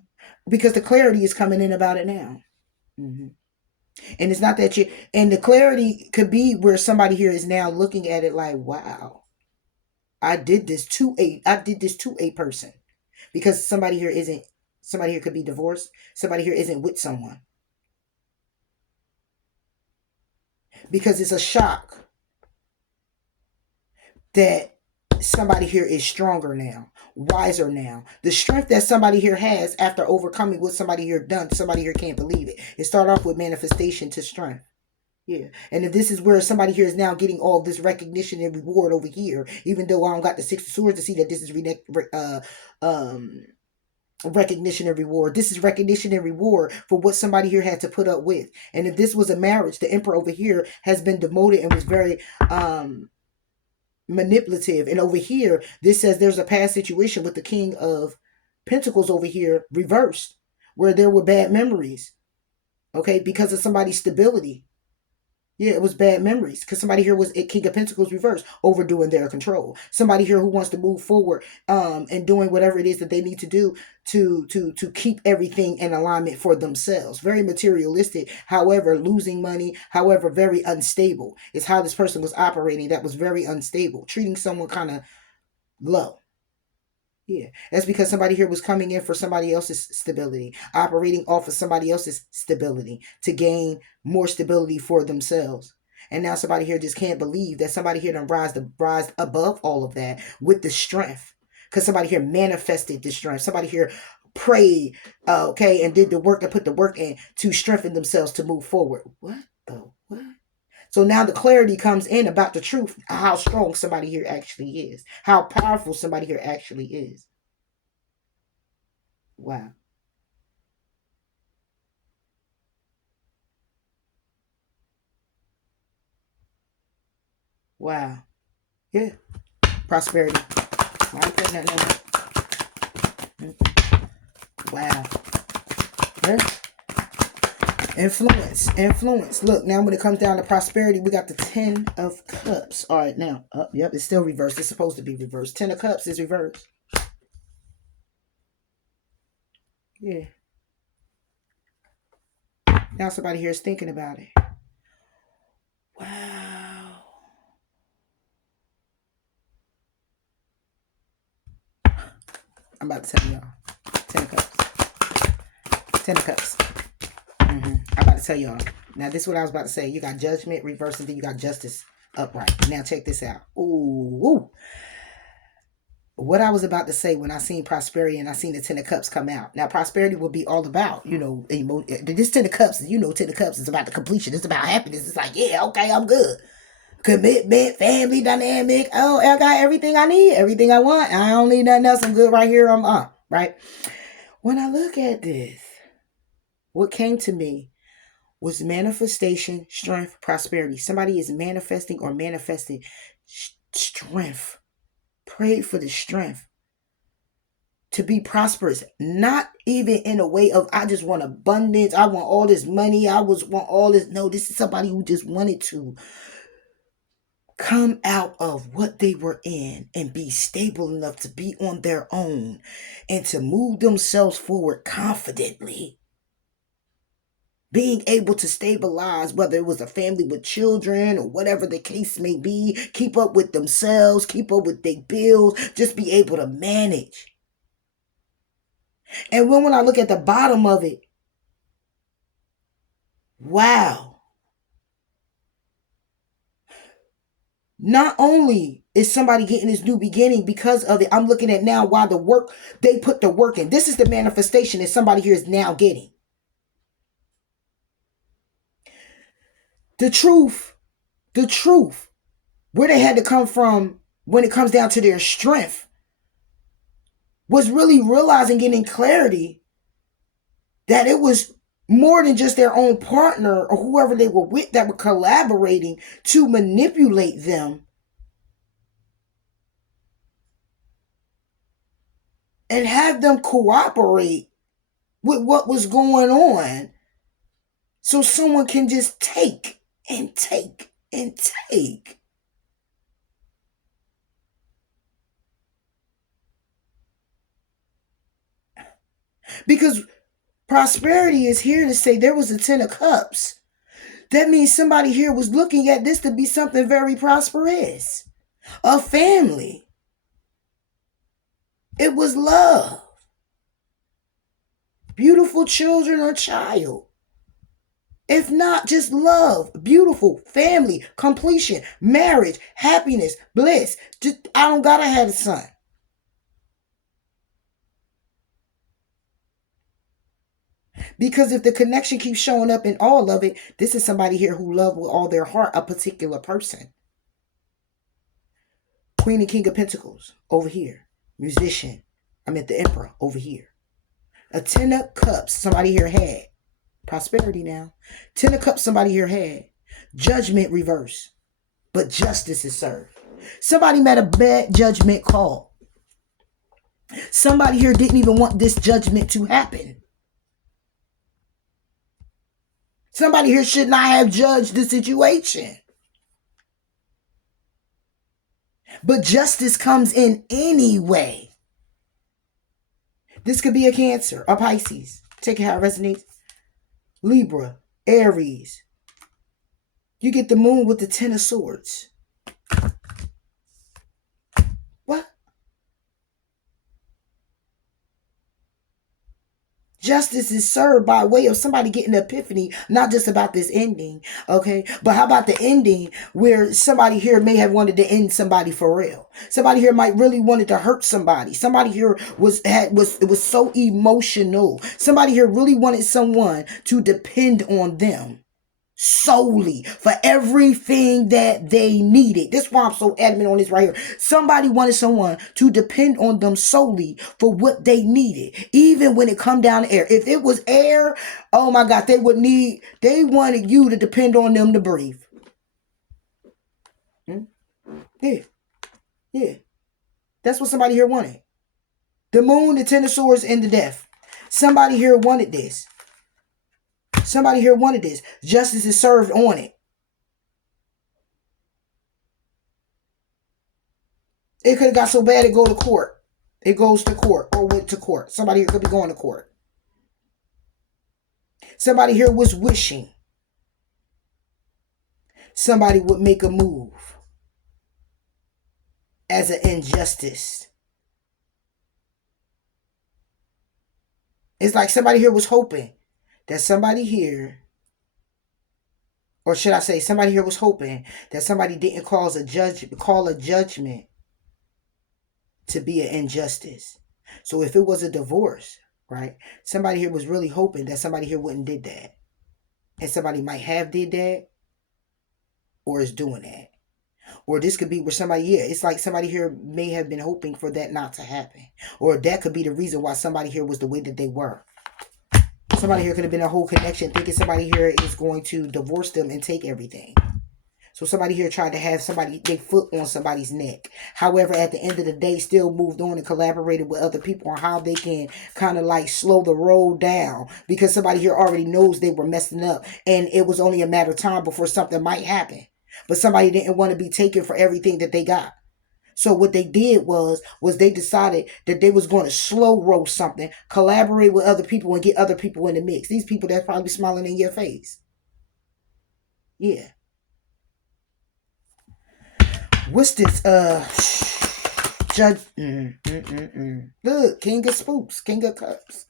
Because the clarity is coming in about it now. hmm And it's not that you, and the clarity could be where somebody here is now looking at it like, wow, I did this to a person, because somebody here could be divorced. Somebody here isn't with someone, because it's a shock that somebody here is stronger now, wiser now. The strength that somebody here has after overcoming what somebody here done, somebody here can't believe it. It started off with manifestation to strength. Yeah. And if this is where somebody here is now getting all this recognition and reward over here, even though I don't got the Six of Swords to see that this is recognition and reward. This is recognition and reward for what somebody here had to put up with. And if this was a marriage, the emperor over here has been demoted and was very manipulative. And over here, this says there's a past situation with the King of Pentacles over here reversed, where there were bad memories, okay, because of somebody's stability. Yeah, it was bad memories because somebody here was a King of Pentacles reverse, overdoing their control. Somebody here who wants to move forward, and doing whatever it is that they need to do to keep everything in alignment for themselves. Very materialistic, however, losing money, however, very unstable is how this person was operating. That was very unstable, treating someone kind of low. Yeah, that's because somebody here was coming in for somebody else's stability, operating off of somebody else's stability to gain more stability for themselves. And now somebody here just can't believe that somebody here done rise above all of that with the strength. Because somebody here manifested the strength. Somebody here prayed, okay, and did the work and put the work in to strengthen themselves to move forward. What the what? So now the clarity comes in about the truth, how strong somebody here actually is, how powerful somebody here actually is. Wow. Wow. Yeah. Prosperity. I ain't putting that in. Wow. Yeah. Influence. Influence. Look, now when it comes down to prosperity, we got the 10 of Cups. All right, now. Yep, it's still reversed. It's supposed to be reversed. 10 of Cups is reversed. Yeah. Now somebody here is thinking about it. Wow. I'm about to tell y'all. 10 of Cups. 10 of Cups. I'm about to tell y'all. Now, this is what I was about to say. You got Judgment reversed, and then you got Justice upright. Now, check this out. Ooh. What I was about to say when I seen Prosperity and I seen the 10 of Cups come out. Now, Prosperity will be all about, this 10 of Cups, 10 of Cups is about the completion. It's about happiness. It's like, yeah, okay, I'm good. Commitment, family dynamic. Oh, I got everything I need, everything I want. I don't need nothing else. I'm good right here. I'm up, right? When I look at this, what came to me was manifestation, strength, prosperity. Somebody is manifesting or manifesting strength. Pray for the strength to be prosperous, not even in a way of I just want abundance, I want all this money, want all this. No, this is somebody who just wanted to come out of what they were in and be stable enough to be on their own and to move themselves forward confidently. Being able to stabilize, whether it was a family with children or whatever the case may be, keep up with themselves, keep up with their bills, just be able to manage. And when I look at the bottom of it, wow. Not only is somebody getting this new beginning because of it, I'm looking at now why they put the work in. This is the manifestation that somebody here is now getting. The truth, where they had to come from when it comes down to their strength, was really realizing, getting clarity that it was more than just their own partner or whoever they were with that were collaborating to manipulate them and have them cooperate with what was going on so someone can just take and take and take. Because prosperity is here to say there was a 10 of Cups. That means somebody here was looking at this to be something very prosperous. A family. It was love. Beautiful children or child. If not, just love, beautiful, family, completion, marriage, happiness, bliss. Just, I don't gotta have a son. Because if the connection keeps showing up in all of it, this is somebody here who loved with all their heart a particular person. Queen and King of Pentacles over here. Musician. I'm at the Emperor over here. A 10 of Cups somebody here had. Prosperity now. 10 of Cups somebody here had. Judgment reverse. But justice is served. Somebody made a bad judgment call. Somebody here didn't even want this judgment to happen. Somebody here should not have judged the situation. But justice comes in anyway. This could be a Cancer, a Pisces. Take it how it resonates. Libra, Aries. You get the moon with the Ten of Swords. What? Justice is served by way of somebody getting an epiphany, not just about this ending, okay? But how about the ending where somebody here may have wanted to end somebody for real? Somebody here might really wanted to hurt somebody. Somebody here was so emotional. Somebody here really wanted someone to depend on them solely for everything that they needed. That's why I'm so adamant on this right here. Somebody wanted someone to depend on them solely for what they needed, even when it come down to air. If it was air, oh my God, they wanted you to depend on them to breathe. Yeah. That's what somebody here wanted. The moon, the Ten of Swords, and the death. Somebody here wanted this. Somebody here wanted this. Justice is served on it. It could have got so bad it go to court. It goes to court or went to court. Somebody here could be going to court. Somebody here was wishing somebody would make a move as an injustice. It's like somebody here was hoping that somebody here, or should I say somebody here was hoping that somebody didn't call a judgment to be an injustice. So if it was a divorce, right, somebody here was really hoping that somebody here wouldn't did that. And somebody might have did that or is doing that. Or this could be where somebody, it's like somebody here may have been hoping for that not to happen. Or that could be the reason why somebody here was the way that they were. Somebody here could have been a whole connection thinking somebody here is going to divorce them and take everything. So somebody here tried to have their foot on somebody's neck. However, at the end of the day, still moved on and collaborated with other people on how they can kind of like slow the road down. Because somebody here already knows they were messing up. And it was only a matter of time before something might happen. But somebody didn't want to be taken for everything that they got. So what they did was they decided that they was going to slow roll something, collaborate with other people and get other people in the mix. These people that's probably smiling in your face. Yeah. What's this? Judge. Look, King of Spooks, King of Cups.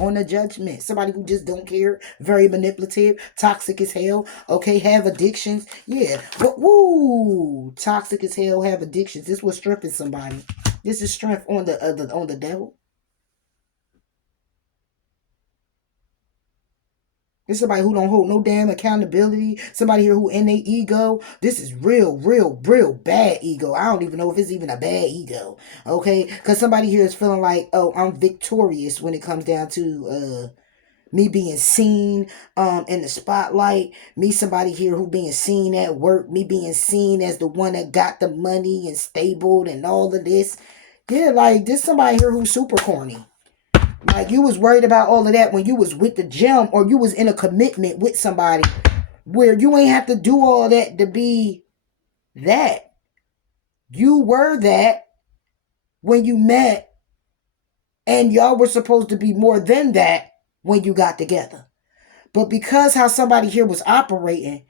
On the judgment. Somebody who just don't care. Very manipulative. Toxic as hell. Okay, have addictions. Yeah. But, woo! Toxic as hell, have addictions. This will strengthen somebody. This is strength on the devil. It's somebody who don't hold no damn accountability. Somebody here who in their ego. This is real bad ego. I don't even know if it's even a bad ego. Okay? Because somebody here is feeling like, oh, I'm victorious when it comes down to me being seen in the spotlight. Me, somebody here who being seen at work. Me being seen as the one that got the money and stable and all of this. Yeah, like this somebody here who's super corny. Like you was worried about all of that when you was with the gym or you was in a commitment with somebody where you ain't have to do all that to be that. You were that when you met and y'all were supposed to be more than that when you got together. But because how somebody here was operating,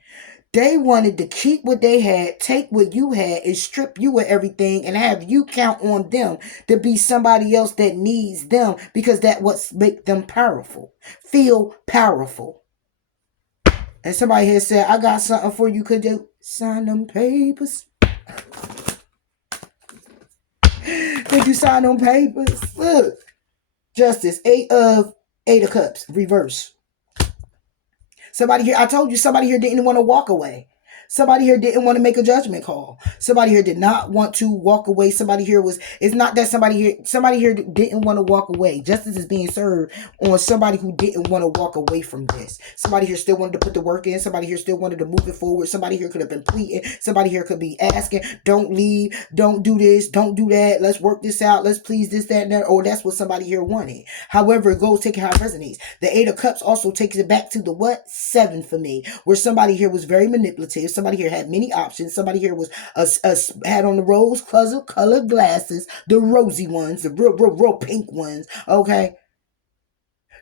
they wanted to keep what they had, take what you had, and strip you of everything and have you count on them to be somebody else that needs them because that's what makes them powerful. Feel powerful. And somebody here said, I got something for you. Could you sign them papers? Could you sign them papers? Look. Justice. Eight of Cups. Reverse. Somebody here, I told you somebody here didn't want to walk away. Somebody here didn't want to make a judgment call. Somebody here did not want to walk away. Somebody here was, it's not that somebody here didn't want to walk away. Justice is being served on somebody who didn't want to walk away from this. Somebody here still wanted to put the work in. Somebody here still wanted to move it forward. Somebody here could have been pleading. Somebody here could be asking, don't leave, don't do this, don't do that. Let's work this out. Let's please this, that, and that. Or that's what somebody here wanted. However, it goes, take it how it resonates. The Eight of Cups also takes it back to the what? 7 for me, where somebody here was very manipulative. Somebody here had many options. Somebody here was had on the rose colored glasses, the rosy ones, the real pink ones. Okay,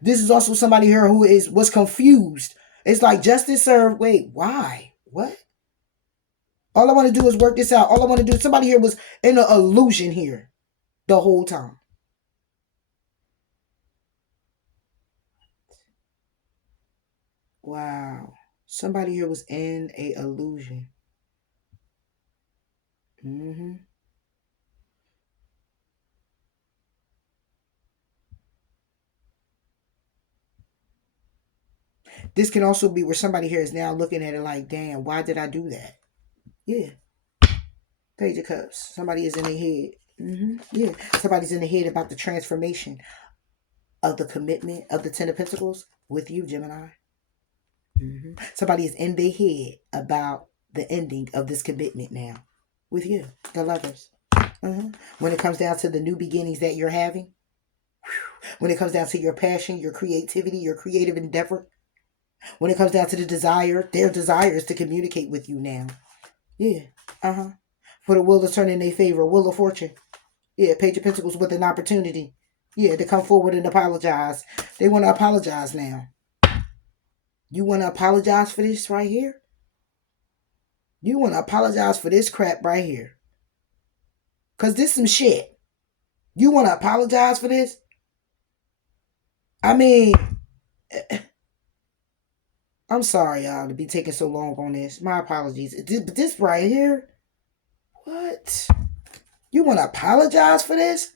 this is also somebody here who was confused. It's like justice served. Wait, why? What? All I want to do is work this out. All I want to do. Somebody here was in an illusion here the whole time. Wow. Somebody here was in a illusion. Mm-hmm. This can also be where somebody here is now looking at it like, damn, why did I do that? Yeah. Page of Cups. Somebody is in their head. Yeah. Somebody's in the head about the transformation of the commitment of the Ten of Pentacles with you, Gemini. Somebody is in their head about the ending of this commitment now with you, the Lovers. When it comes down to the new beginnings that you're having, when it comes down to your passion, your creativity, your creative endeavor, when it comes down to the desire, their desire is to communicate with you now. Yeah. For the wheel to turn in their favor, wheel of fortune. Yeah, Page of Pentacles with an opportunity. Yeah, to come forward and apologize. They want to apologize now. You want to apologize for this right here? You want to apologize for this crap right here? Because this some shit. You want to apologize for this? I mean, I'm sorry, y'all, to be taking so long on this. My apologies. But this right here? What? You want to apologize for this?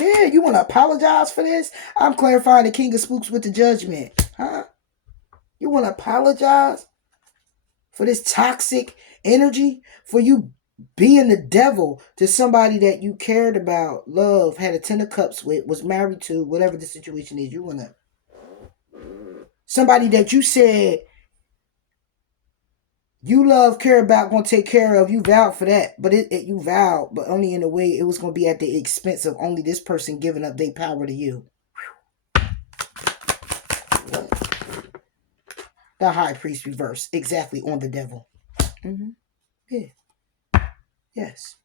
Yeah, you want to apologize for this? I'm clarifying the King of Spooks with the Judgment. Huh? You want to apologize for this toxic energy? For you being the devil to somebody that you cared about, loved, had a 10 of cups with, was married to, whatever the situation is. You want to... Somebody that you said you love, care about, gonna take care of. You vowed for that, but you vowed, but only in a way it was gonna be at the expense of only this person giving up their power to you. What? The High Priest reverse, exactly on the devil. Yeah. Yes.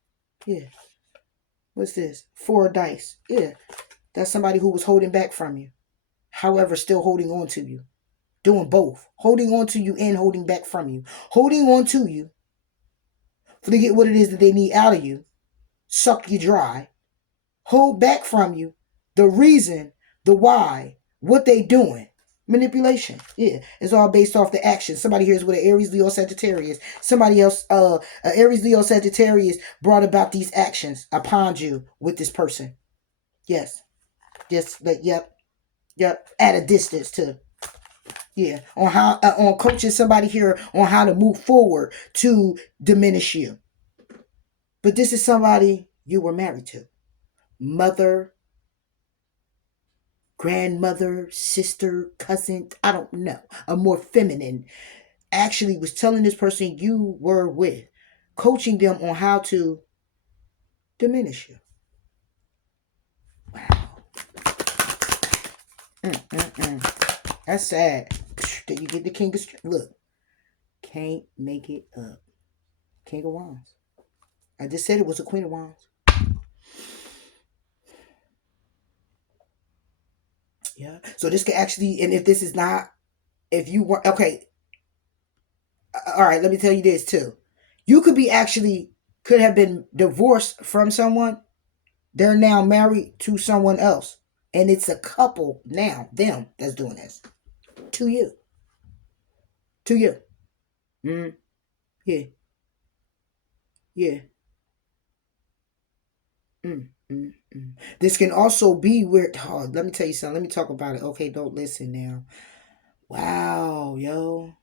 Yeah. What's this? 4 dice. Yeah. That's somebody who was holding back from you. However, still holding on to you. Doing both. Holding on to you and holding back from you. Holding on to you for to get what it is that they need out of you. Suck you dry. Hold back from you the reason, the why, what they doing. Manipulation. Yeah. It's all based off the action. Somebody here is with an Aries, Leo, Sagittarius. Somebody else, Aries, Leo, Sagittarius brought about these actions upon you with this person. Yes. Yes. Yep. At a distance too. Yeah. On how, on coaching somebody here on how to move forward to diminish you. But this is somebody you were married to. Mother, grandmother, sister, cousin, I don't know, a more feminine, actually was telling this person you were with, coaching them on how to diminish you. Wow. That's sad. That you get the King of Look, can't make it up. King of Wands. I just said it was a Queen of Wands. Yeah. So this could actually, and if this is not, if you were, okay. All right, let me tell you this too. You could be actually, could have been divorced from someone. They're now married to someone else. And it's a couple now, them, that's doing this. To you. To you. Yeah. Yeah. This can also be where, oh, let me tell you something. Let me talk about it. Okay, don't listen now. Wow, yo.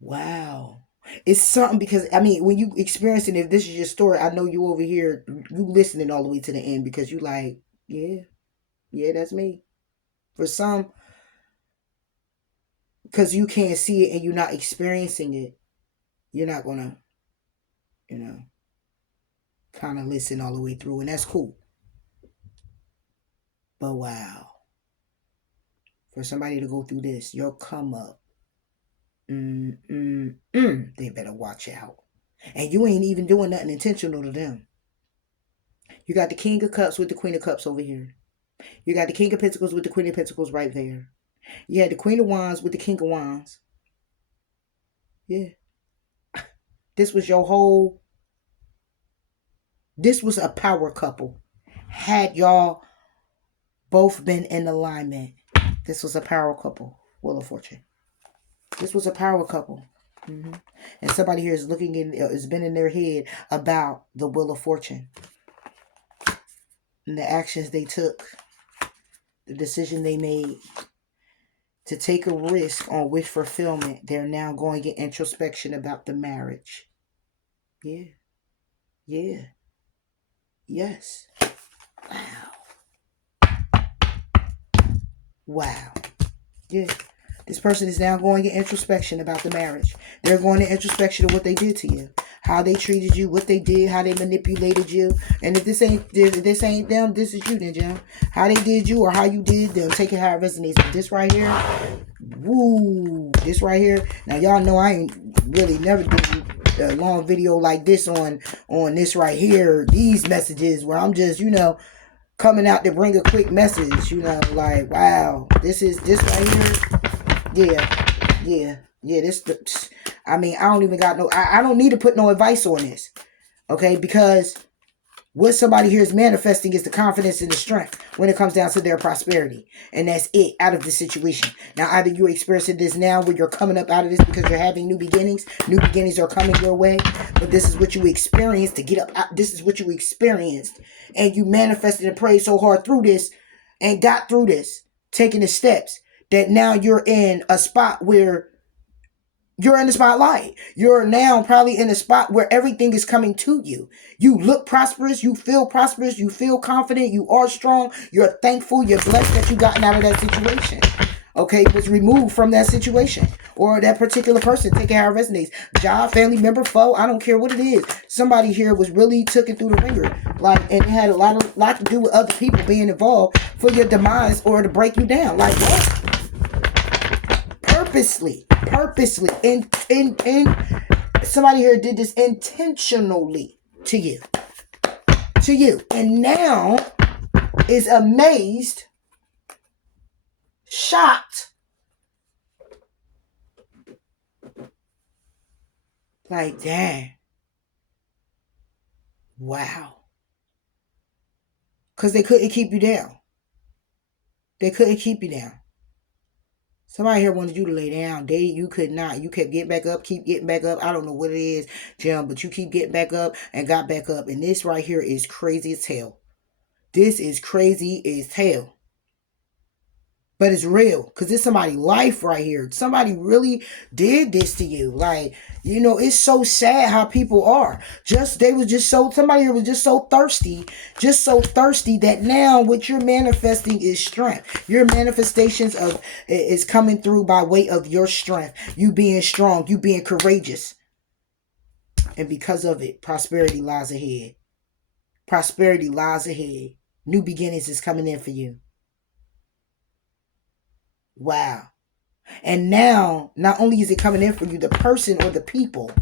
Wow. It's something because I mean when you experiencing, if this is your story, I know you over here, you listening all the way to the end because you like, yeah, yeah, that's me. For some, because you can't see it and you're not experiencing it, you're not gonna, you know, kind of listen all the way through, and that's cool. But wow, for somebody to go through this, your come up, they better watch out. And you ain't even doing nothing intentional to them. You got the King of Cups with the Queen of Cups over here. You got the King of Pentacles with the Queen of Pentacles right there. You had the Queen of Wands with the King of Wands. Yeah. This was your whole, this was a power couple. Had y'all both been in alignment, this was a power couple. Wheel of Fortune. This was a power couple. Mm-hmm. And somebody here is looking in, has been in their head about the Wheel of Fortune and the actions they took, the decision they made to take a risk on wish fulfillment. They're now going in introspection about the marriage. Yeah. Yeah. Yes. Wow. Wow. Yeah. This person is now going in introspection about the marriage. They're going in introspection of what they did to you, how they treated you, what they did, how they manipulated you. And if this ain't them, this is you, then, Jim. How they did you or how you did them. Take it how it resonates. But this right here, woo, this right here. Now y'all know I ain't really never did a long video like this on this right here. These messages where I'm just, coming out to bring a quick message, like, wow, this right here. Yeah. I mean, I don't even got I don't need to put no advice on this. Okay, because what somebody here is manifesting is the confidence and the strength when it comes down to their prosperity. And that's it out of the situation. Now, either you're experiencing this now where you're coming up out of this because you're having new beginnings. New beginnings are coming your way. But this is what you experienced to get up. This is what you experienced. And you manifested and prayed so hard through this and got through this, taking the steps that now you're in a spot where you're in the spotlight. You're now probably in a spot where everything is coming to you. You look prosperous. You feel prosperous. You feel confident. You are strong. You're thankful. You're blessed that you gotten out of that situation. Okay, was removed from that situation or that particular person. Take it how it resonates. Job, family member, foe. I don't care what it is. Somebody here was really took it through the ringer, and it had a lot to do with other people being involved for your demise or to break you down. Like what? Purposely, in somebody here did this intentionally to you, and now is amazed, shocked, like, dang, wow, because they couldn't keep you down. Somebody here wanted you to lay down. You could not. You kept getting back up, keep getting back up. I don't know what it is, Jim, but you keep getting back up and got back up. And this right here is crazy as hell. This is crazy as hell. But it's real because it's somebody's life right here. Somebody really did this to you. Like, it's so sad how people are. Somebody here was just so thirsty that now what you're manifesting is strength. Your manifestations is coming through by way of your strength. You being strong, you being courageous. And because of it, prosperity lies ahead. New beginnings is coming in for you. Wow. And now, not only is it coming in for you, the person or the people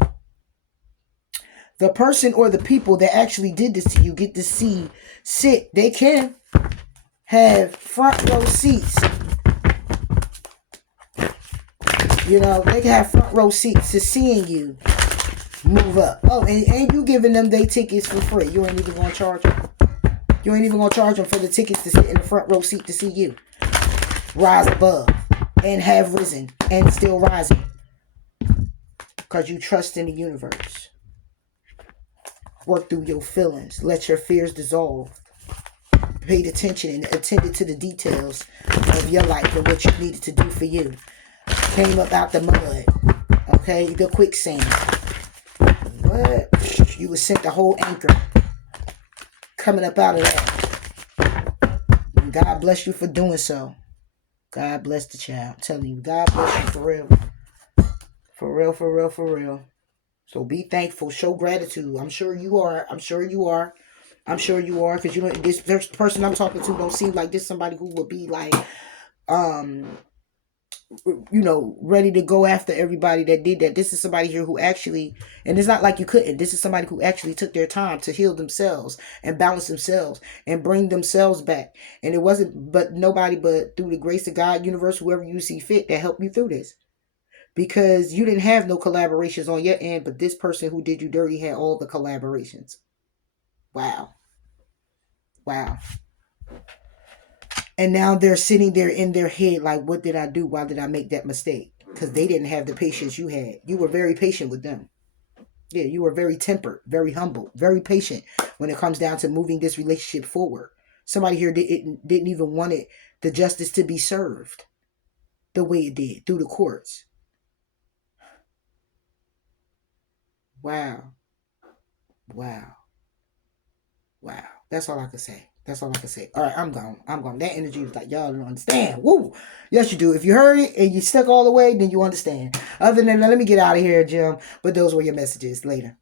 that actually did this to you get to sit. They can have front row seats. They can have front row seats to seeing you move up. Oh, and you giving them their tickets for free. You ain't even going to charge them. You ain't even going to charge them for the tickets to sit in the front row seat to see you rise above. And have risen and still rising. Because you trust in the universe. Work through your feelings. Let your fears dissolve. Paid attention and attended to the details of your life and what you needed to do for you. Came up out the mud. Okay, the quicksand. What? You was sent the whole anchor. Coming up out of that. And God bless you for doing so. God bless the child. I'm telling you, God bless you for real. For real, for real, for real. So be thankful. Show gratitude. I'm sure you are. I'm sure you are. I'm sure you are. Because you know, this person I'm talking to don't seem like this somebody who would be like, ready to go after everybody that did that. This is somebody here who actually, and it's not like you couldn't. This is somebody who actually took their time to heal themselves and balance themselves and bring themselves back. And it wasn't but nobody but through the grace of God, universe, whoever you see fit, that helped you through this. Because you didn't have no collaborations on your end, but this person who did you dirty had all the collaborations. Wow. Wow. And now they're sitting there in their head like, what did I do? Why did I make that mistake? Because they didn't have the patience you had. You were very patient with them. Yeah, you were very tempered, very humble, very patient when it comes down to moving this relationship forward. Somebody here didn't even want the justice to be served the way it did through the courts. Wow. Wow. Wow. That's all I can say. That's all I can say. All right, I'm gone. I'm gone. That energy is like, y'all don't understand. Woo! Yes, you do. If you heard it and you stuck all the way, then you understand. Other than that, let me get out of here, Jim. But those were your messages. Later.